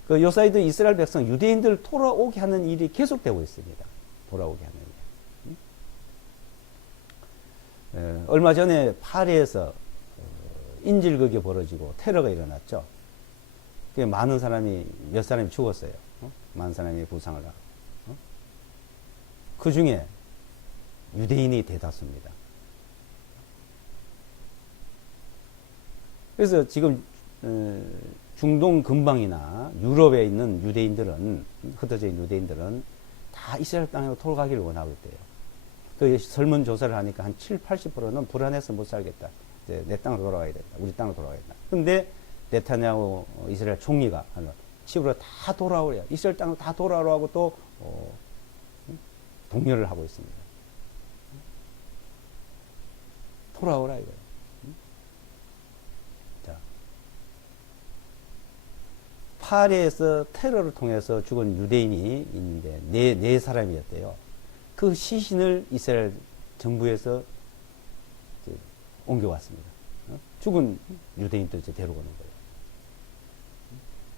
그 요 사이도 이스라엘 백성 유대인들 돌아오게 하는 일이 계속되고 있습니다. 돌아오게 하는 일. 얼마 전에 파리에서 인질극이 벌어지고 테러가 일어났죠. 많은 사람이 몇 사람이 죽었어요. 많은 사람이 부상을 하고. 그 중에 유대인이 대다수입니다. 그래서 지금 중동 근방이나 유럽에 있는 유대인들은, 흩어져 있는 유대인들은 다 이스라엘 땅으로 돌아가기를 원하고 있대요. 그 설문조사를 하니까 한 70~80%는 불안해서 못 살겠다. 이제 내 땅으로 돌아가야 된다. 우리 땅으로 돌아가야 된다. 근데 네타냐후 이스라엘 총리가 집으로 다 돌아오래요. 이스라엘 땅으로 다 돌아오라고 또 독려를 하고 있습니다. 돌아오라 이거예요. 자, 파리에서 테러를 통해서 죽은 유대인이 있는데 네 사람이었대요. 그 시신을 이스라엘 정부에서 옮겨왔습니다. 죽은 유대인도 이제 데려오는 거예요.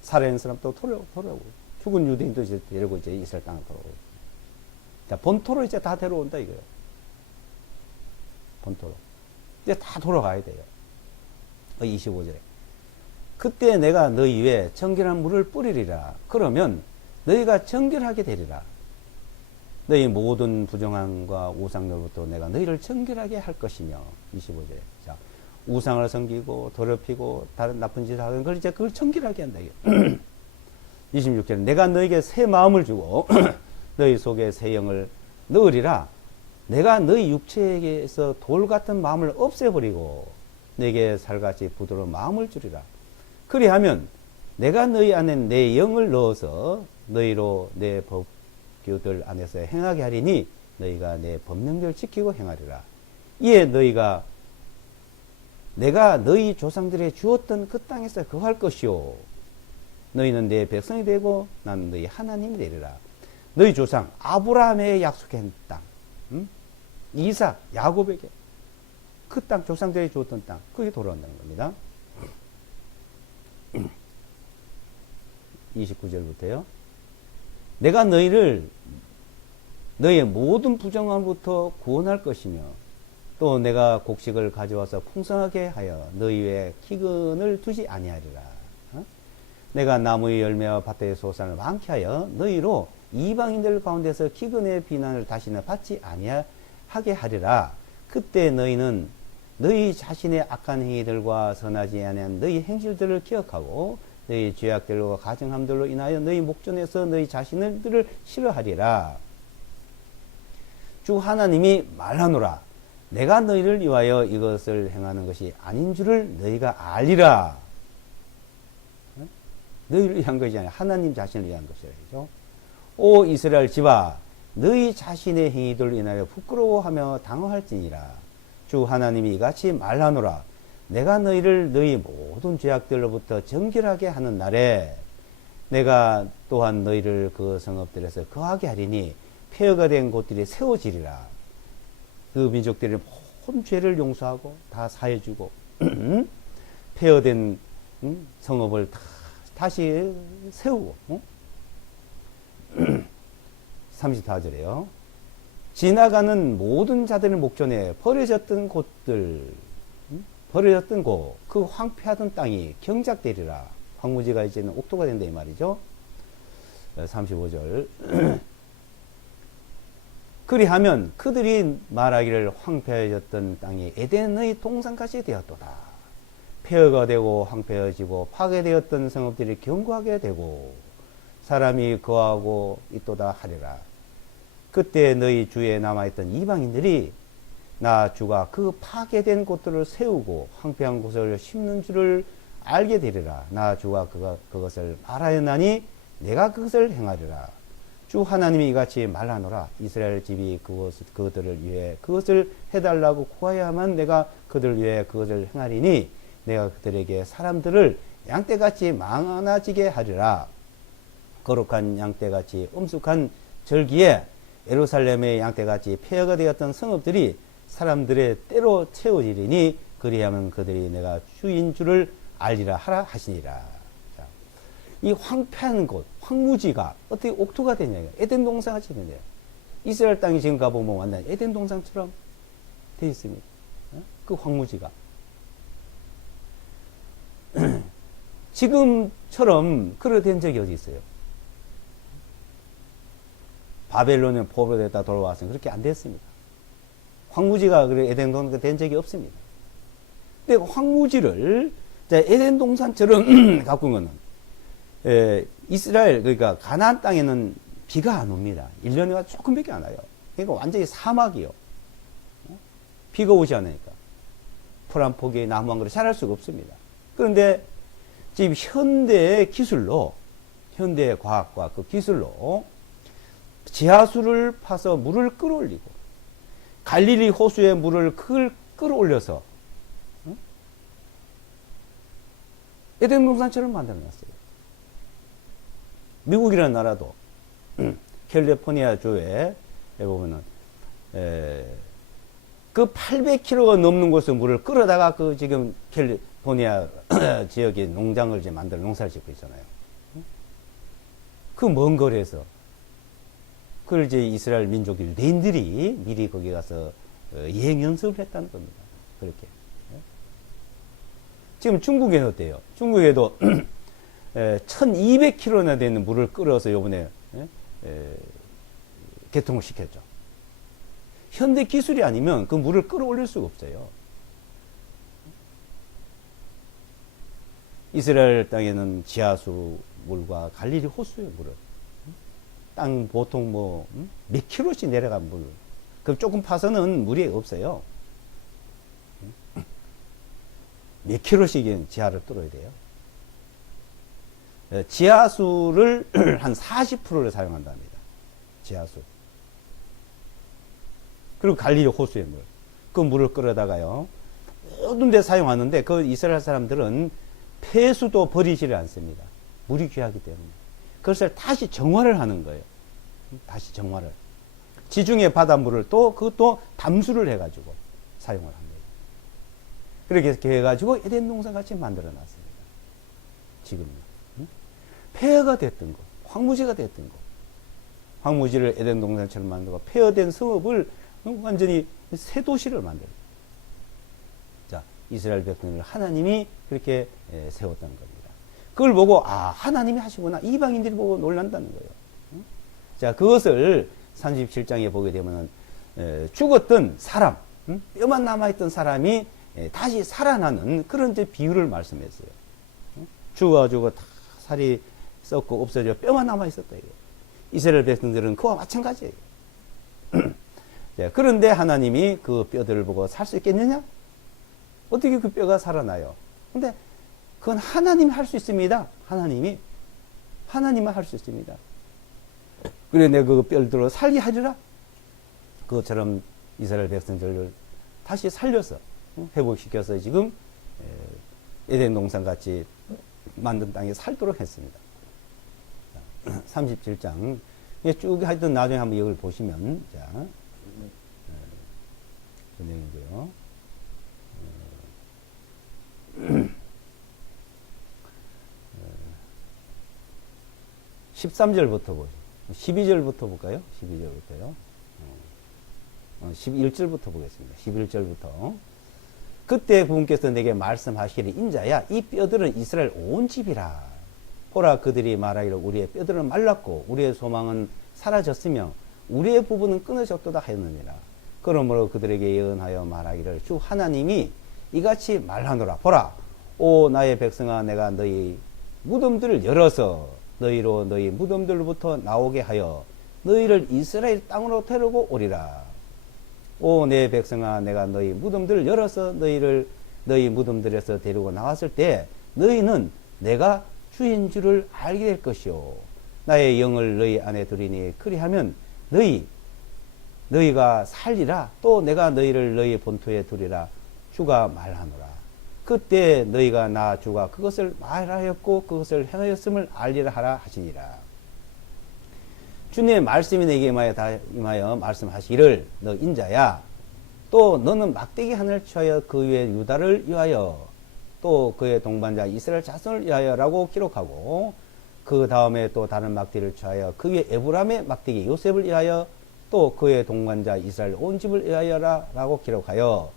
살아있는 사람도 돌아오고, 죽은 유대인도 이제 데리고 이제 이스라엘 땅을 돌아오고. 자, 본토로 이제 다 데려온다 이거예요. 본토로. 이제 다 돌아가야 돼요. 25절에. 그때 내가 너희 위에 정결한 물을 뿌리리라. 그러면 너희가 정결하게 되리라. 너희 모든 부정함과 우상로부터 내가 너희를 정결하게 할 것이며. 25절에. 자, 우상을 섬기고 더럽히고 다른 나쁜 짓을 하는 걸 이제 그걸 정결하게 한다. 26절에 내가 너희에게 새 마음을 주고 너희 속에 새 영을 넣으리라. 내가 너희 육체에게서 돌 같은 마음을 없애버리고 내게 살같이 부드러운 마음을 주리라. 그리하면 내가 너희 안에 내 영을 넣어서 너희로 내 법규들 안에서 행하게 하리니 너희가 내 법령들을 지키고 행하리라. 이에 너희가 내가 너희 조상들에 주었던 그 땅에서 거할 것이요 너희는 내 백성이 되고 나는 너희 하나님이 되리라. 너희 조상 아브라함에 약속한 땅, 이삭, 야곱에게 그 땅, 조상들이 주었던 땅, 그게 돌아온다는 겁니다. 29절부터요. 내가 너희를 너희의 모든 부정함부터 구원할 것이며 또 내가 곡식을 가져와서 풍성하게 하여 너희 위에 기근을 두지 아니하리라. 내가 나무의 열매와 밭의 소산을 많게 하여 너희로 이방인들 가운데서 기근의 비난을 다시는 받지 아니하게 하리라. 그때 너희는 너희 자신의 악한 행위들과 선하지 아니한 너희 행실들을 기억하고 너희 죄악들과 가증함들로 인하여 너희 목전에서 너희 자신들을 싫어하리라. 주 하나님이 말하노라. 내가 너희를 위하여 이것을 행하는 것이 아닌 줄을 너희가 알리라. 너희를 위한 것이 아니라 하나님 자신을 위한 것이라죠. 오 이스라엘 집아, 너희 자신의 행위들로 인하여 부끄러워하며 당황할지니라. 주 하나님이 이같이 말하노라. 내가 너희를 너희 모든 죄악들로부터 정결하게 하는 날에 내가 또한 너희를 그 성읍들에서 거하게 하리니 폐허가 된 곳들이 세워지리라. 그 민족들의 모든 죄를 용서하고 다 사해주고 폐허된 성읍을 다시 세우고 34절에요. 지나가는 모든 자들의 목전에 버려졌던 곳들, 버려졌던 곳, 그 황폐하던 땅이 경작되리라. 황무지가 이제는 옥토가 된다 이 말이죠. 35절. 그리하면 그들이 말하기를 황폐해졌던 땅이 에덴의 동산같이 되었도다. 폐허가 되고 황폐해지고 파괴되었던 성읍들이 견고하게 되고 사람이 거하고 있도다 하리라. 그때 너희 주에 남아있던 이방인들이 나 주가 그 파괴된 곳들을 세우고 황폐한 곳을 심는 줄을 알게 되리라. 나 주가 그것을 말하였나니 내가 그것을 행하리라. 주 하나님이 이같이 말하노라. 이스라엘 집이 그것들을 위해 그것을 해달라고 구하야만 내가 그들을 위해 그것을 행하리니 내가 그들에게 사람들을 양떼같이 많아지게 하리라. 거룩한 양떼같이 엄숙한 절기에 예루살렘의 양떼같이 폐허가 되었던 성읍들이 사람들의 때로 채워지리니 그리하면 그들이 내가 주인 줄을 알리라 하라 하시니라. 자, 이 황폐한 곳, 황무지가 어떻게 옥토가 되냐. 에덴 동산같이 되냐. 이스라엘 땅이 지금 가보면 완전 에덴 동산처럼 되어 있습니다. 그 황무지가. 지금처럼 그렇게 된 적이 어디 있어요? 바벨론에 포로됐다 돌아왔으면 그렇게 안 됐습니다. 황무지가 에덴 동산 된 적이 없습니다. 근데 황무지를 에덴 동산처럼 가꾼 거는 이스라엘 그러니까 가나안 땅에는 비가 안 옵니다. 1년에 조금밖에 안 와요. 그러니까 완전히 사막이요. 비가 오지 않으니까 풀 한 포기에 나무 한 그루 자랄 수가 없습니다. 그런데 지금 현대의 기술로 현대의 과학과 그 기술로 지하수를 파서 물을 끌어올리고 갈릴리 호수의 물을 끌어올려서 에덴 동산처럼 만들어놨어요. 미국이라는 나라도 캘리포니아 주에 보면은 그 800km가 넘는 곳에 물을 끌어다가 그 지금 캘리포니아 지역에 농장을 이제 만들어 농사를 짓고 있잖아요. 그 먼 거리에서 그걸 이제 이스라엘 민족 유대인들이 미리 거기 가서 여행 연습을 했다는 겁니다. 그렇게. 지금 중국에는 어때요? 중국에도 1200km나 되는 물을 끌어서 요번에 개통을 시켰죠. 현대 기술이 아니면 그 물을 끌어올릴 수가 없어요. 이스라엘 땅에는 지하수 물과 갈릴리 호수의 물을 땅 보통 몇 킬로씩 내려간 물. 그럼 조금 파서는 물이 없어요. 몇 킬로씩은 지하를 뚫어야 돼요. 지하수를 한 40%를 사용한답니다. 지하수. 그리고 갈릴리 호수의 물. 그 물을 끌어다가요. 모든 데 사용하는데 그 이스라엘 사람들은 폐수도 버리지를 않습니다. 물이 귀하기 때문에. 그것을 다시 정화를 하는 거예요. 다시 정화를. 지중해 바닷물을 그것도 담수를 해가지고 사용을 합니다. 그렇게 해가지고 에덴 동산 같이 만들어 놨습니다. 지금은. 폐허가 됐던 거, 황무지가 됐던 거. 황무지를 에덴 동산처럼 만들고 폐허된 성읍을 완전히 새 도시를 만들고. 자, 이스라엘 백성을 하나님이 그렇게 세웠다는 겁니다. 그걸 보고 하나님이 하시구나. 이방인들이 보고 놀란다는 거예요. 자, 그것을 37장에 보게 되면은 죽었던 사람, 뼈만 남아있던 사람이 다시 살아나는 그런 이제 비유를 말씀했어요. 죽어가지고 다 살이 썩고 없어져 뼈만 남아있었다. 이게. 이스라엘 백성들은 그와 마찬가지예요. 자, 그런데 하나님이 그 뼈들을 보고 살 수 있겠느냐? 어떻게 그 뼈가 살아나요? 근데 그건 하나님이 할 수 있습니다. 하나님만 할 수 있습니다. 그래, 내가 그 뼈들로 살게 하리라. 그것처럼 이스라엘 백성들을 다시 살려서 회복시켜서 지금 에덴 동산 같이 만든 땅에 살도록 했습니다. 37장 쭉 하여튼 나중에 한번 이걸 보시면 자 전형이고요. 13절부터 보죠. 12절부터 볼까요? 12절부터요. 11절부터 보겠습니다. 11절부터. 그때 부분께서 내게 말씀하시리 인자야 이 뼈들은 이스라엘 온 집이라. 보라 그들이 말하기를 우리의 뼈들은 말랐고 우리의 소망은 사라졌으며 우리의 부분은 끊어졌도다 하였느니라. 그러므로 그들에게 예언하여 말하기를 주 하나님이 이같이 말하노라. 보라 오 나의 백성아 내가 너희 무덤들을 열어서 너희로 너희 무덤들로부터 나오게 하여 너희를 이스라엘 땅으로 데리고 오리라. 오 내 백성아 내가 너희 무덤들을 열어서 너희를 너희 무덤들에서 데리고 나왔을 때 너희는 내가 주인 줄을 알게 될 것이요 나의 영을 너희 안에 두리니 그리하면 너희가 살리라. 또 내가 너희를 너희 본토에 두리라. 주가 말하노라. 그때 너희가 나 주가 그것을 말하였고 그것을 행하였음을 알리라 하라 하시니라. 주님의 말씀이 내게 임하여 말씀하시기를 너 인자야. 또 너는 막대기 하나를 취하여 그 위에 유다를 위하여 또 그의 동반자 이스라엘 자손을 위하여라고 기록하고 그 다음에 또 다른 막대기를 취하여 그 위에 에브라임의 막대기 요셉을 위하여 또 그의 동반자 이스라엘 온 집을 위하여라고 기록하여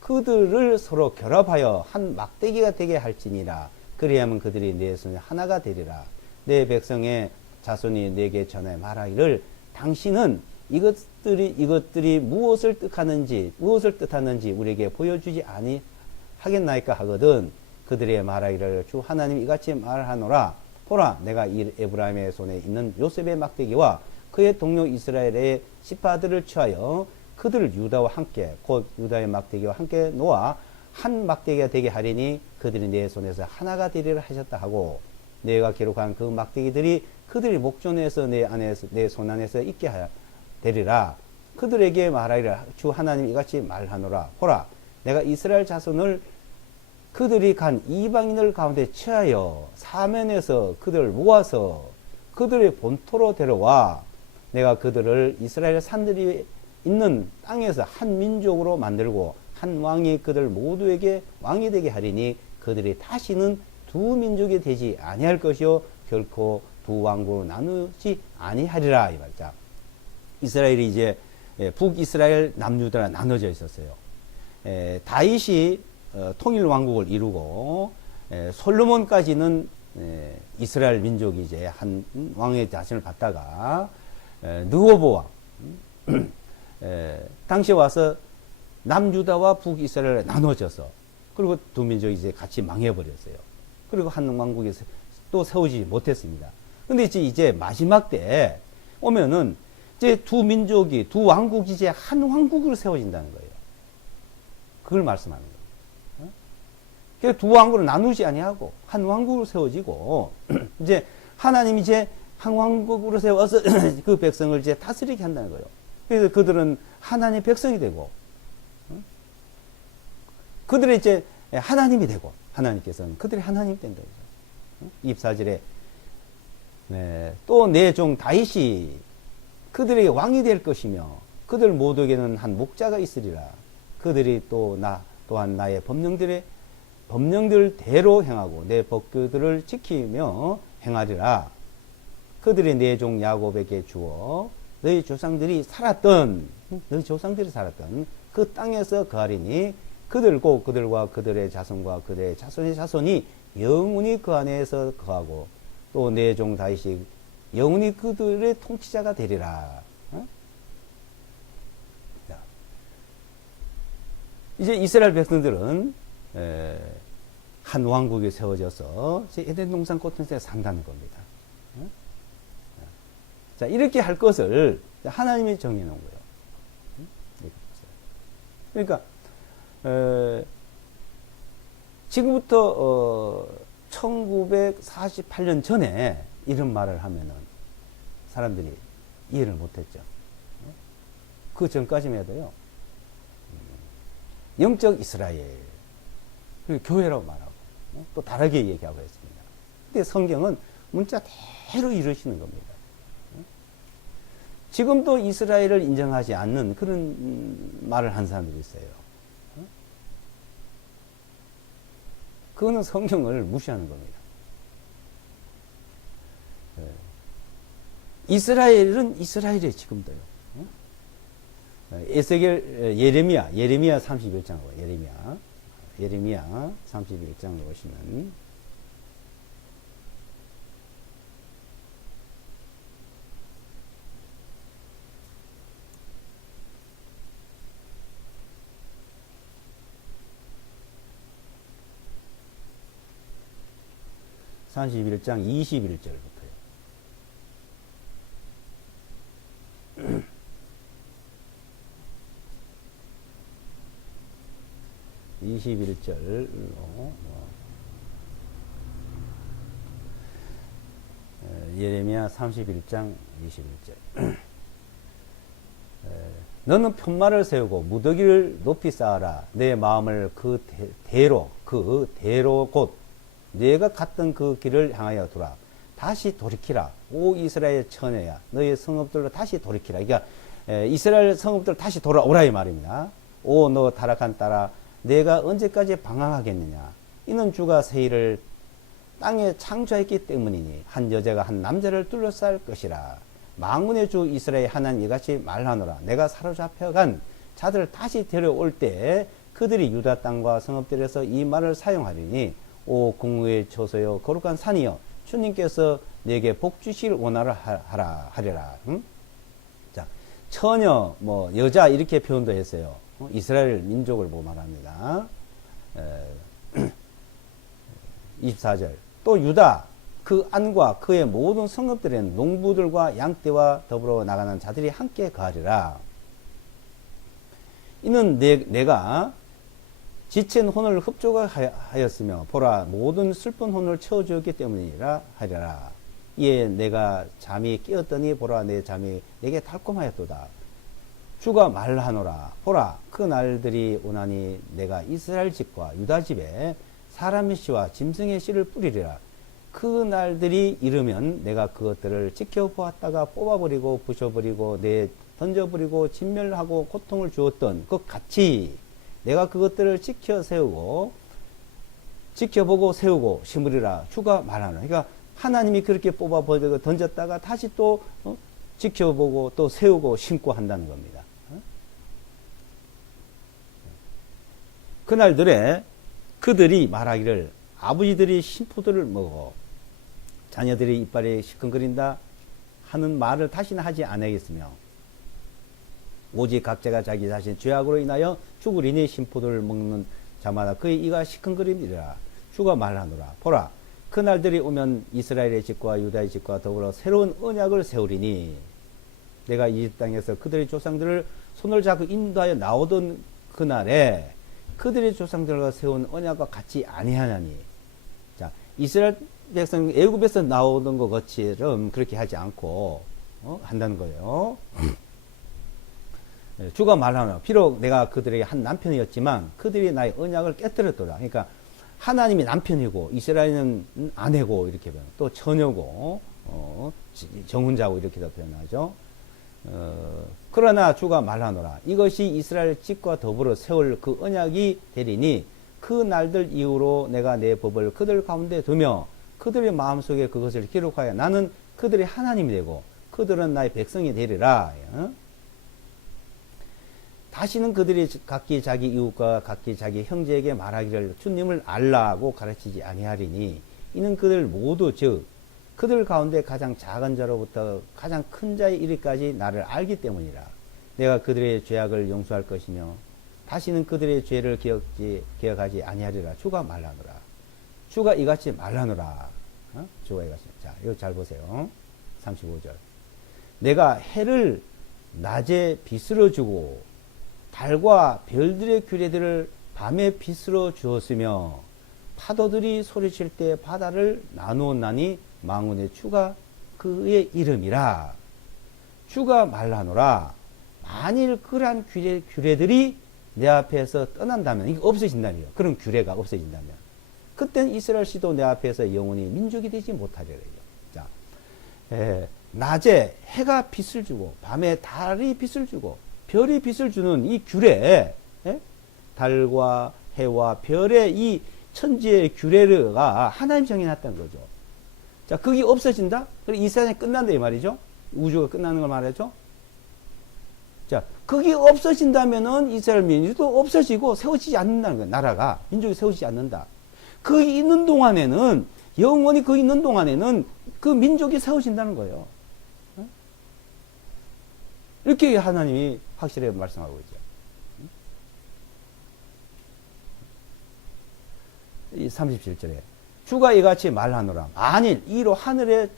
그들을 서로 결합하여 한 막대기가 되게 할지니라. 그리하면 그들이 내 손에 하나가 되리라. 내 백성의 자손이 내게 전해 말하기를 당신은 이것들이 무엇을 뜻하는지 우리에게 보여주지 아니하겠나이까 하거든. 그들의 말하기를 주 하나님 이같이 말하노라. 보라, 내가 이 에브라임의 손에 있는 요셉의 막대기와 그의 동료 이스라엘의 지파들을 취하여 그들을 유다와 함께 곧 유다의 막대기와 함께 놓아 한 막대기가 되게 하리니 그들이 내 손에서 하나가 되리라 하셨다 하고 내가 기록한 그 막대기들이 그들이 목전에서 내 손 안에서 있게 되리라. 그들에게 말하기를 주 하나님 이같이 말하노라. 보라, 내가 이스라엘 자손을 그들이 간 이방인을 가운데 취하여 사면에서 그들을 모아서 그들의 본토로 데려와 내가 그들을 이스라엘 산들이 있는 땅에서 한 민족으로 만들고 한 왕이 그들 모두에게 왕이 되게 하리니 그들이 다시는 두 민족이 되지 아니할 것이요 결코 두 왕국으로 나누지 아니하리라. 이 말자. 이스라엘이 이제 북이스라엘 남유다가 나눠져 있었어요. 다윗이 통일 왕국을 이루고 솔로몬까지는 이스라엘 민족이 이제 한 왕의 자신을 받다가 느호보 왕 당시에 와서 남유다와 북이스라엘에 나눠져서 그리고 두 민족이 이제 같이 망해버렸어요. 그리고 한 왕국이 또 세우지 못했습니다. 근데 이제 마지막 때 오면은 이제 두 민족이 두 왕국이 이제 한 왕국으로 세워진다는 거예요. 그걸 말씀하는 거예요. 그래서 두 왕국을 나누지 아니하고 한 왕국으로 세워지고 이제 하나님이 이제 한 왕국으로 세워서 그 백성을 이제 다스리게 한다는 거예요. 그래서 그들은 하나님의 백성이 되고 그들이 이제 하나님이 되고 하나님께서는 그들이 하나님이 된다. 24절에 또 내 종 다윗이 그들에게 왕이 될 것이며 그들 모두에게는 한 목자가 있으리라. 그들이 또한 나의 법령들대로 행하고 내 법규들을 지키며 행하리라. 그들이 내 종 야곱에게 주어 너희 조상들이 살았던 그 땅에서 거하리니 그들과 그들의 자손과 그들의 자손의 자손이 영원히 그 안에서 거하고 또 내 종 다윗이 영원히 그들의 통치자가 되리라. 이제 이스라엘 백성들은 한 왕국이 세워져서 에덴 동산 꽃에서 산다는 겁니다. 자, 이렇게 할 것을 하나님이 정해놓은 거예요. 그러니까 지금부터 1948년 전에 이런 말을 하면은 사람들이 이해를 못했죠. 그 전까지만 해도요, 영적 이스라엘, 그리고 교회라고 말하고, 또 다르게 얘기하고 했습니다. 근데 성경은 문자대로 이루시는 겁니다. 지금도 이스라엘을 인정하지 않는 그런 말을 한 사람들이 있어요. 그거는 성경을 무시하는 겁니다. 이스라엘은 이스라엘이에요, 지금도요. 에스겔, 예레미야 31장으로, 예레미야 31장으로 보시면, (31장) 21절부터요. 21절로 예레미야 31장 21절. 너는 편말을 세우고 무더기를 높이 쌓아라. 내 마음을 그 대로 곧 내가 갔던 그 길을 향하여 두라. 다시 돌이키라. 오 이스라엘 처녀야, 너의 성읍들로 다시 돌이키라. 그러니까 이스라엘 성읍들 다시 돌아오라 이 말입니다. 오 너 타락한 딸아, 내가 언제까지 방황하겠느냐. 이는 주가 새 일을 땅에 창조했기 때문이니 한 여자가 한 남자를 둘러쌀 것이라. 만군의 주 이스라엘 하나님 이같이 말하노라. 내가 사로잡혀간 자들을 다시 데려올 때 그들이 유다 땅과 성읍들에서 이 말을 사용하리니 오 궁의 처소여 거룩한 산이여, 주님께서 내게 복 주실 원하라 하리라. 자, 처녀 뭐 여자 이렇게 표현도 했어요. 이스라엘 민족을 보고 말합니다. 24절. 또 유다 그 안과 그의 모든 성읍들에는 농부들과 양떼와 더불어 나가는 자들이 함께 거하리라. 이는 내가 지친 혼을 흡족하였으며 보라 모든 슬픈 혼을 채워주었기 때문이라 하리라. 이에 내가 잠이 깨었더니 보라 내 잠이 내게 달콤하였도다. 주가 말하노라. 보라 그 날들이 오나니 내가 이스라엘 집과 유다 집에 사람의 씨와 짐승의 씨를 뿌리리라. 그 날들이 이르면 내가 그것들을 지켜보았다가 뽑아버리고 부셔버리고 던져버리고 진멸하고 고통을 주었던 것 같이 내가 그것들을 지켜보고 세우고 심으리라. 주가 말하노라. 그러니까 하나님이 그렇게 뽑아버리고 던졌다가 다시 또 지켜보고 또 세우고 심고 한다는 겁니다. 그날들에 그들이 말하기를 아버지들이 신포도를 먹어 자녀들이 이빨이 시큰거린다 하는 말을 다시는 하지 않겠으며 오직 각자가 자기 자신 죄악으로 인하여 죽으리니 신포도를 먹는 자마다 그의 이가 시큰거림이라. 주가 말하노라. 보라 그날들이 오면 이스라엘의 집과 유다의 집과 더불어 새로운 언약을 세우리니 내가 이 땅에서 그들의 조상들을 손을 잡고 인도하여 나오던 그날에 그들의 조상들과 세운 언약과 같이 아니하냐니. 자, 이스라엘 백성 애굽에서 나오던 것처럼 그렇게 하지 않고 한다는 거예요. 주가 말하노라. 비록 내가 그들에게 한 남편이었지만 그들이 나의 언약을 깨뜨렸더라. 그러니까 하나님이 남편이고 이스라엘은 아내고 이렇게 표현. 또 처녀고 정혼자고 이렇게도 표현하죠. 그러나 주가 말하노라. 이것이 이스라엘 집과 더불어 세울 그 언약이 되리니 그 날들 이후로 내가 내 법을 그들 가운데 두며 그들의 마음속에 그것을 기록하여 나는 그들의 하나님이 되고 그들은 나의 백성이 되리라. 다시는 그들이 각기 자기 이웃과 각기 자기 형제에게 말하기를 주님을 알라고 가르치지 아니하리니 이는 그들 모두 즉 그들 가운데 가장 작은 자로부터 가장 큰 자의 이르기까지 나를 알기 때문이라. 내가 그들의 죄악을 용서할 것이며 다시는 그들의 죄를 기억하지 아니하리라. 주가 말하노라. 주가 이같이 말하노라. 주가 이같이. 자, 이거 잘 보세요. 35절. 내가 해를 낮에 빛으로 주고 달과 별들의 규례들을 밤에 빛으로 주었으며 파도들이 소리칠 때 바다를 나누었나니 만군의 주가 그의 이름이라. 주가 말하노라. 만일 그러한 규례들이 내 앞에서 떠난다면, 이게 없어진다면, 그런 규례가 없어진다면, 그땐 이스라엘 씨도 내 앞에서 영원히 민족이 되지 못하리라. 자, 낮에 해가 빛을 주고, 밤에 달이 빛을 주고, 별이 빛을 주는 이 규례, 달과 해와 별의 이 천지의 규례가 하나님 정해놨다는 거죠. 자, 그게 없어진다? 그럼 이 세상이 끝난다, 이 말이죠? 우주가 끝나는 걸 말하죠? 자, 그게 없어진다면은 이스라엘 민족도 없어지고 세워지지 않는다는 거예요. 나라가, 민족이 세워지지 않는다. 거기 있는 동안에는, 영원히 거기 있는 동안에는 그 민족이 세워진다는 거예요. 이렇게 하나님이 확실하게 말씀하고 있죠. 이 37절에 주가 이같이 말하노라. 만일 이로 하늘을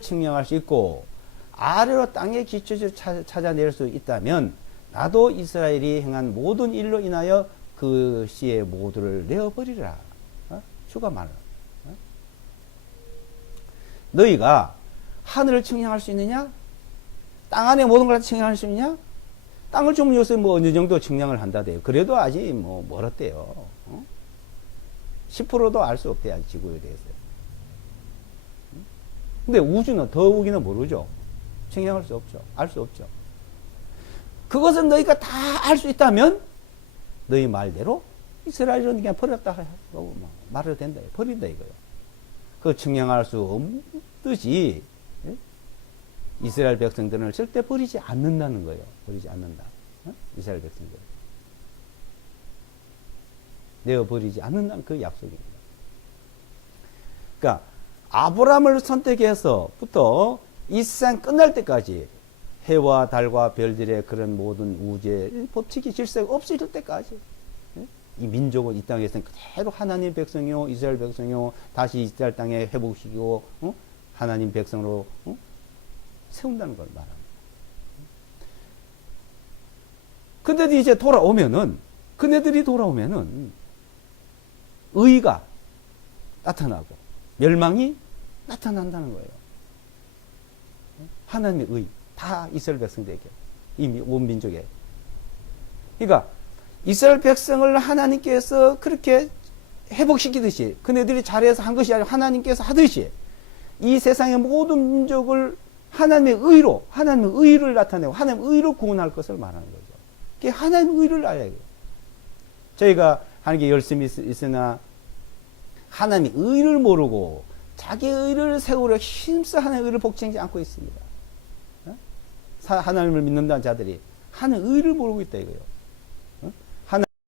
측량할 수 있고 아래로 땅의 기초를 찾아낼 수 있다면 나도 이스라엘이 행한 모든 일로 인하여 그 씨의 모두를 내어버리라. 주가 말하노라. 너희가 하늘을 측량할 수 있느냐? 땅 안에 모든 걸 측량할 수 있느냐? 땅을 좀 요새 뭐 어느 정도 측량을 한다대요. 그래도 아직 뭐 멀었대요. 어? 10%도 알 수 없대요. 지구에 대해서. 근데 우주는 더욱이나 모르죠. 측량할 수 없죠. 알 수 없죠. 그것은 너희가 다 알 수 있다면 너희 말대로 이스라엘은 그냥 버렸다 하고 말해도 된다. 버린다 이거예요. 그 측량할 수 없듯이 이스라엘 백성들을 절대 버리지 않는다는 거예요. 버리지 않는다. 이스라엘 백성들. 내어 버리지 않는다는 그 약속입니다. 그러니까 아브라함을 선택해서부터 이 세상 끝날 때까지 해와 달과 별들의 그런 모든 우주의 법칙이 질서가 없어질 때까지 이 민족은 이 땅에서는 그대로 하나님 백성이요 이스라엘 백성이요 다시 이스라엘 땅에 회복시키고 하나님 백성으로 세운다는 걸 말합니다. 근데도 이제 돌아오면은 그네들이 돌아오면은 의가 나타나고 멸망이 나타난다는 거예요. 하나님의 의 다 이스라엘 백성들에게 이미 온 민족에. 그러니까 이스라엘 백성을 하나님께서 그렇게 회복시키듯이 그네들이 잘해서 한 것이 아니라 하나님께서 하듯이 이 세상의 모든 민족을 하나님의 의로 하나님의 의를 나타내고 하나님의 의로 구원할 것을 말하는 거죠. 그게 하나님의 의를 알아야 해요. 저희가 하는 게 열심히 있으나 하나님의 의를 모르고 자기 의를 세우려 힘써 하나님의 의를 복종하지 않고 있습니다. 하나님을 믿는다는 자들이 하나님의 의를 모르고 있다 이거예요.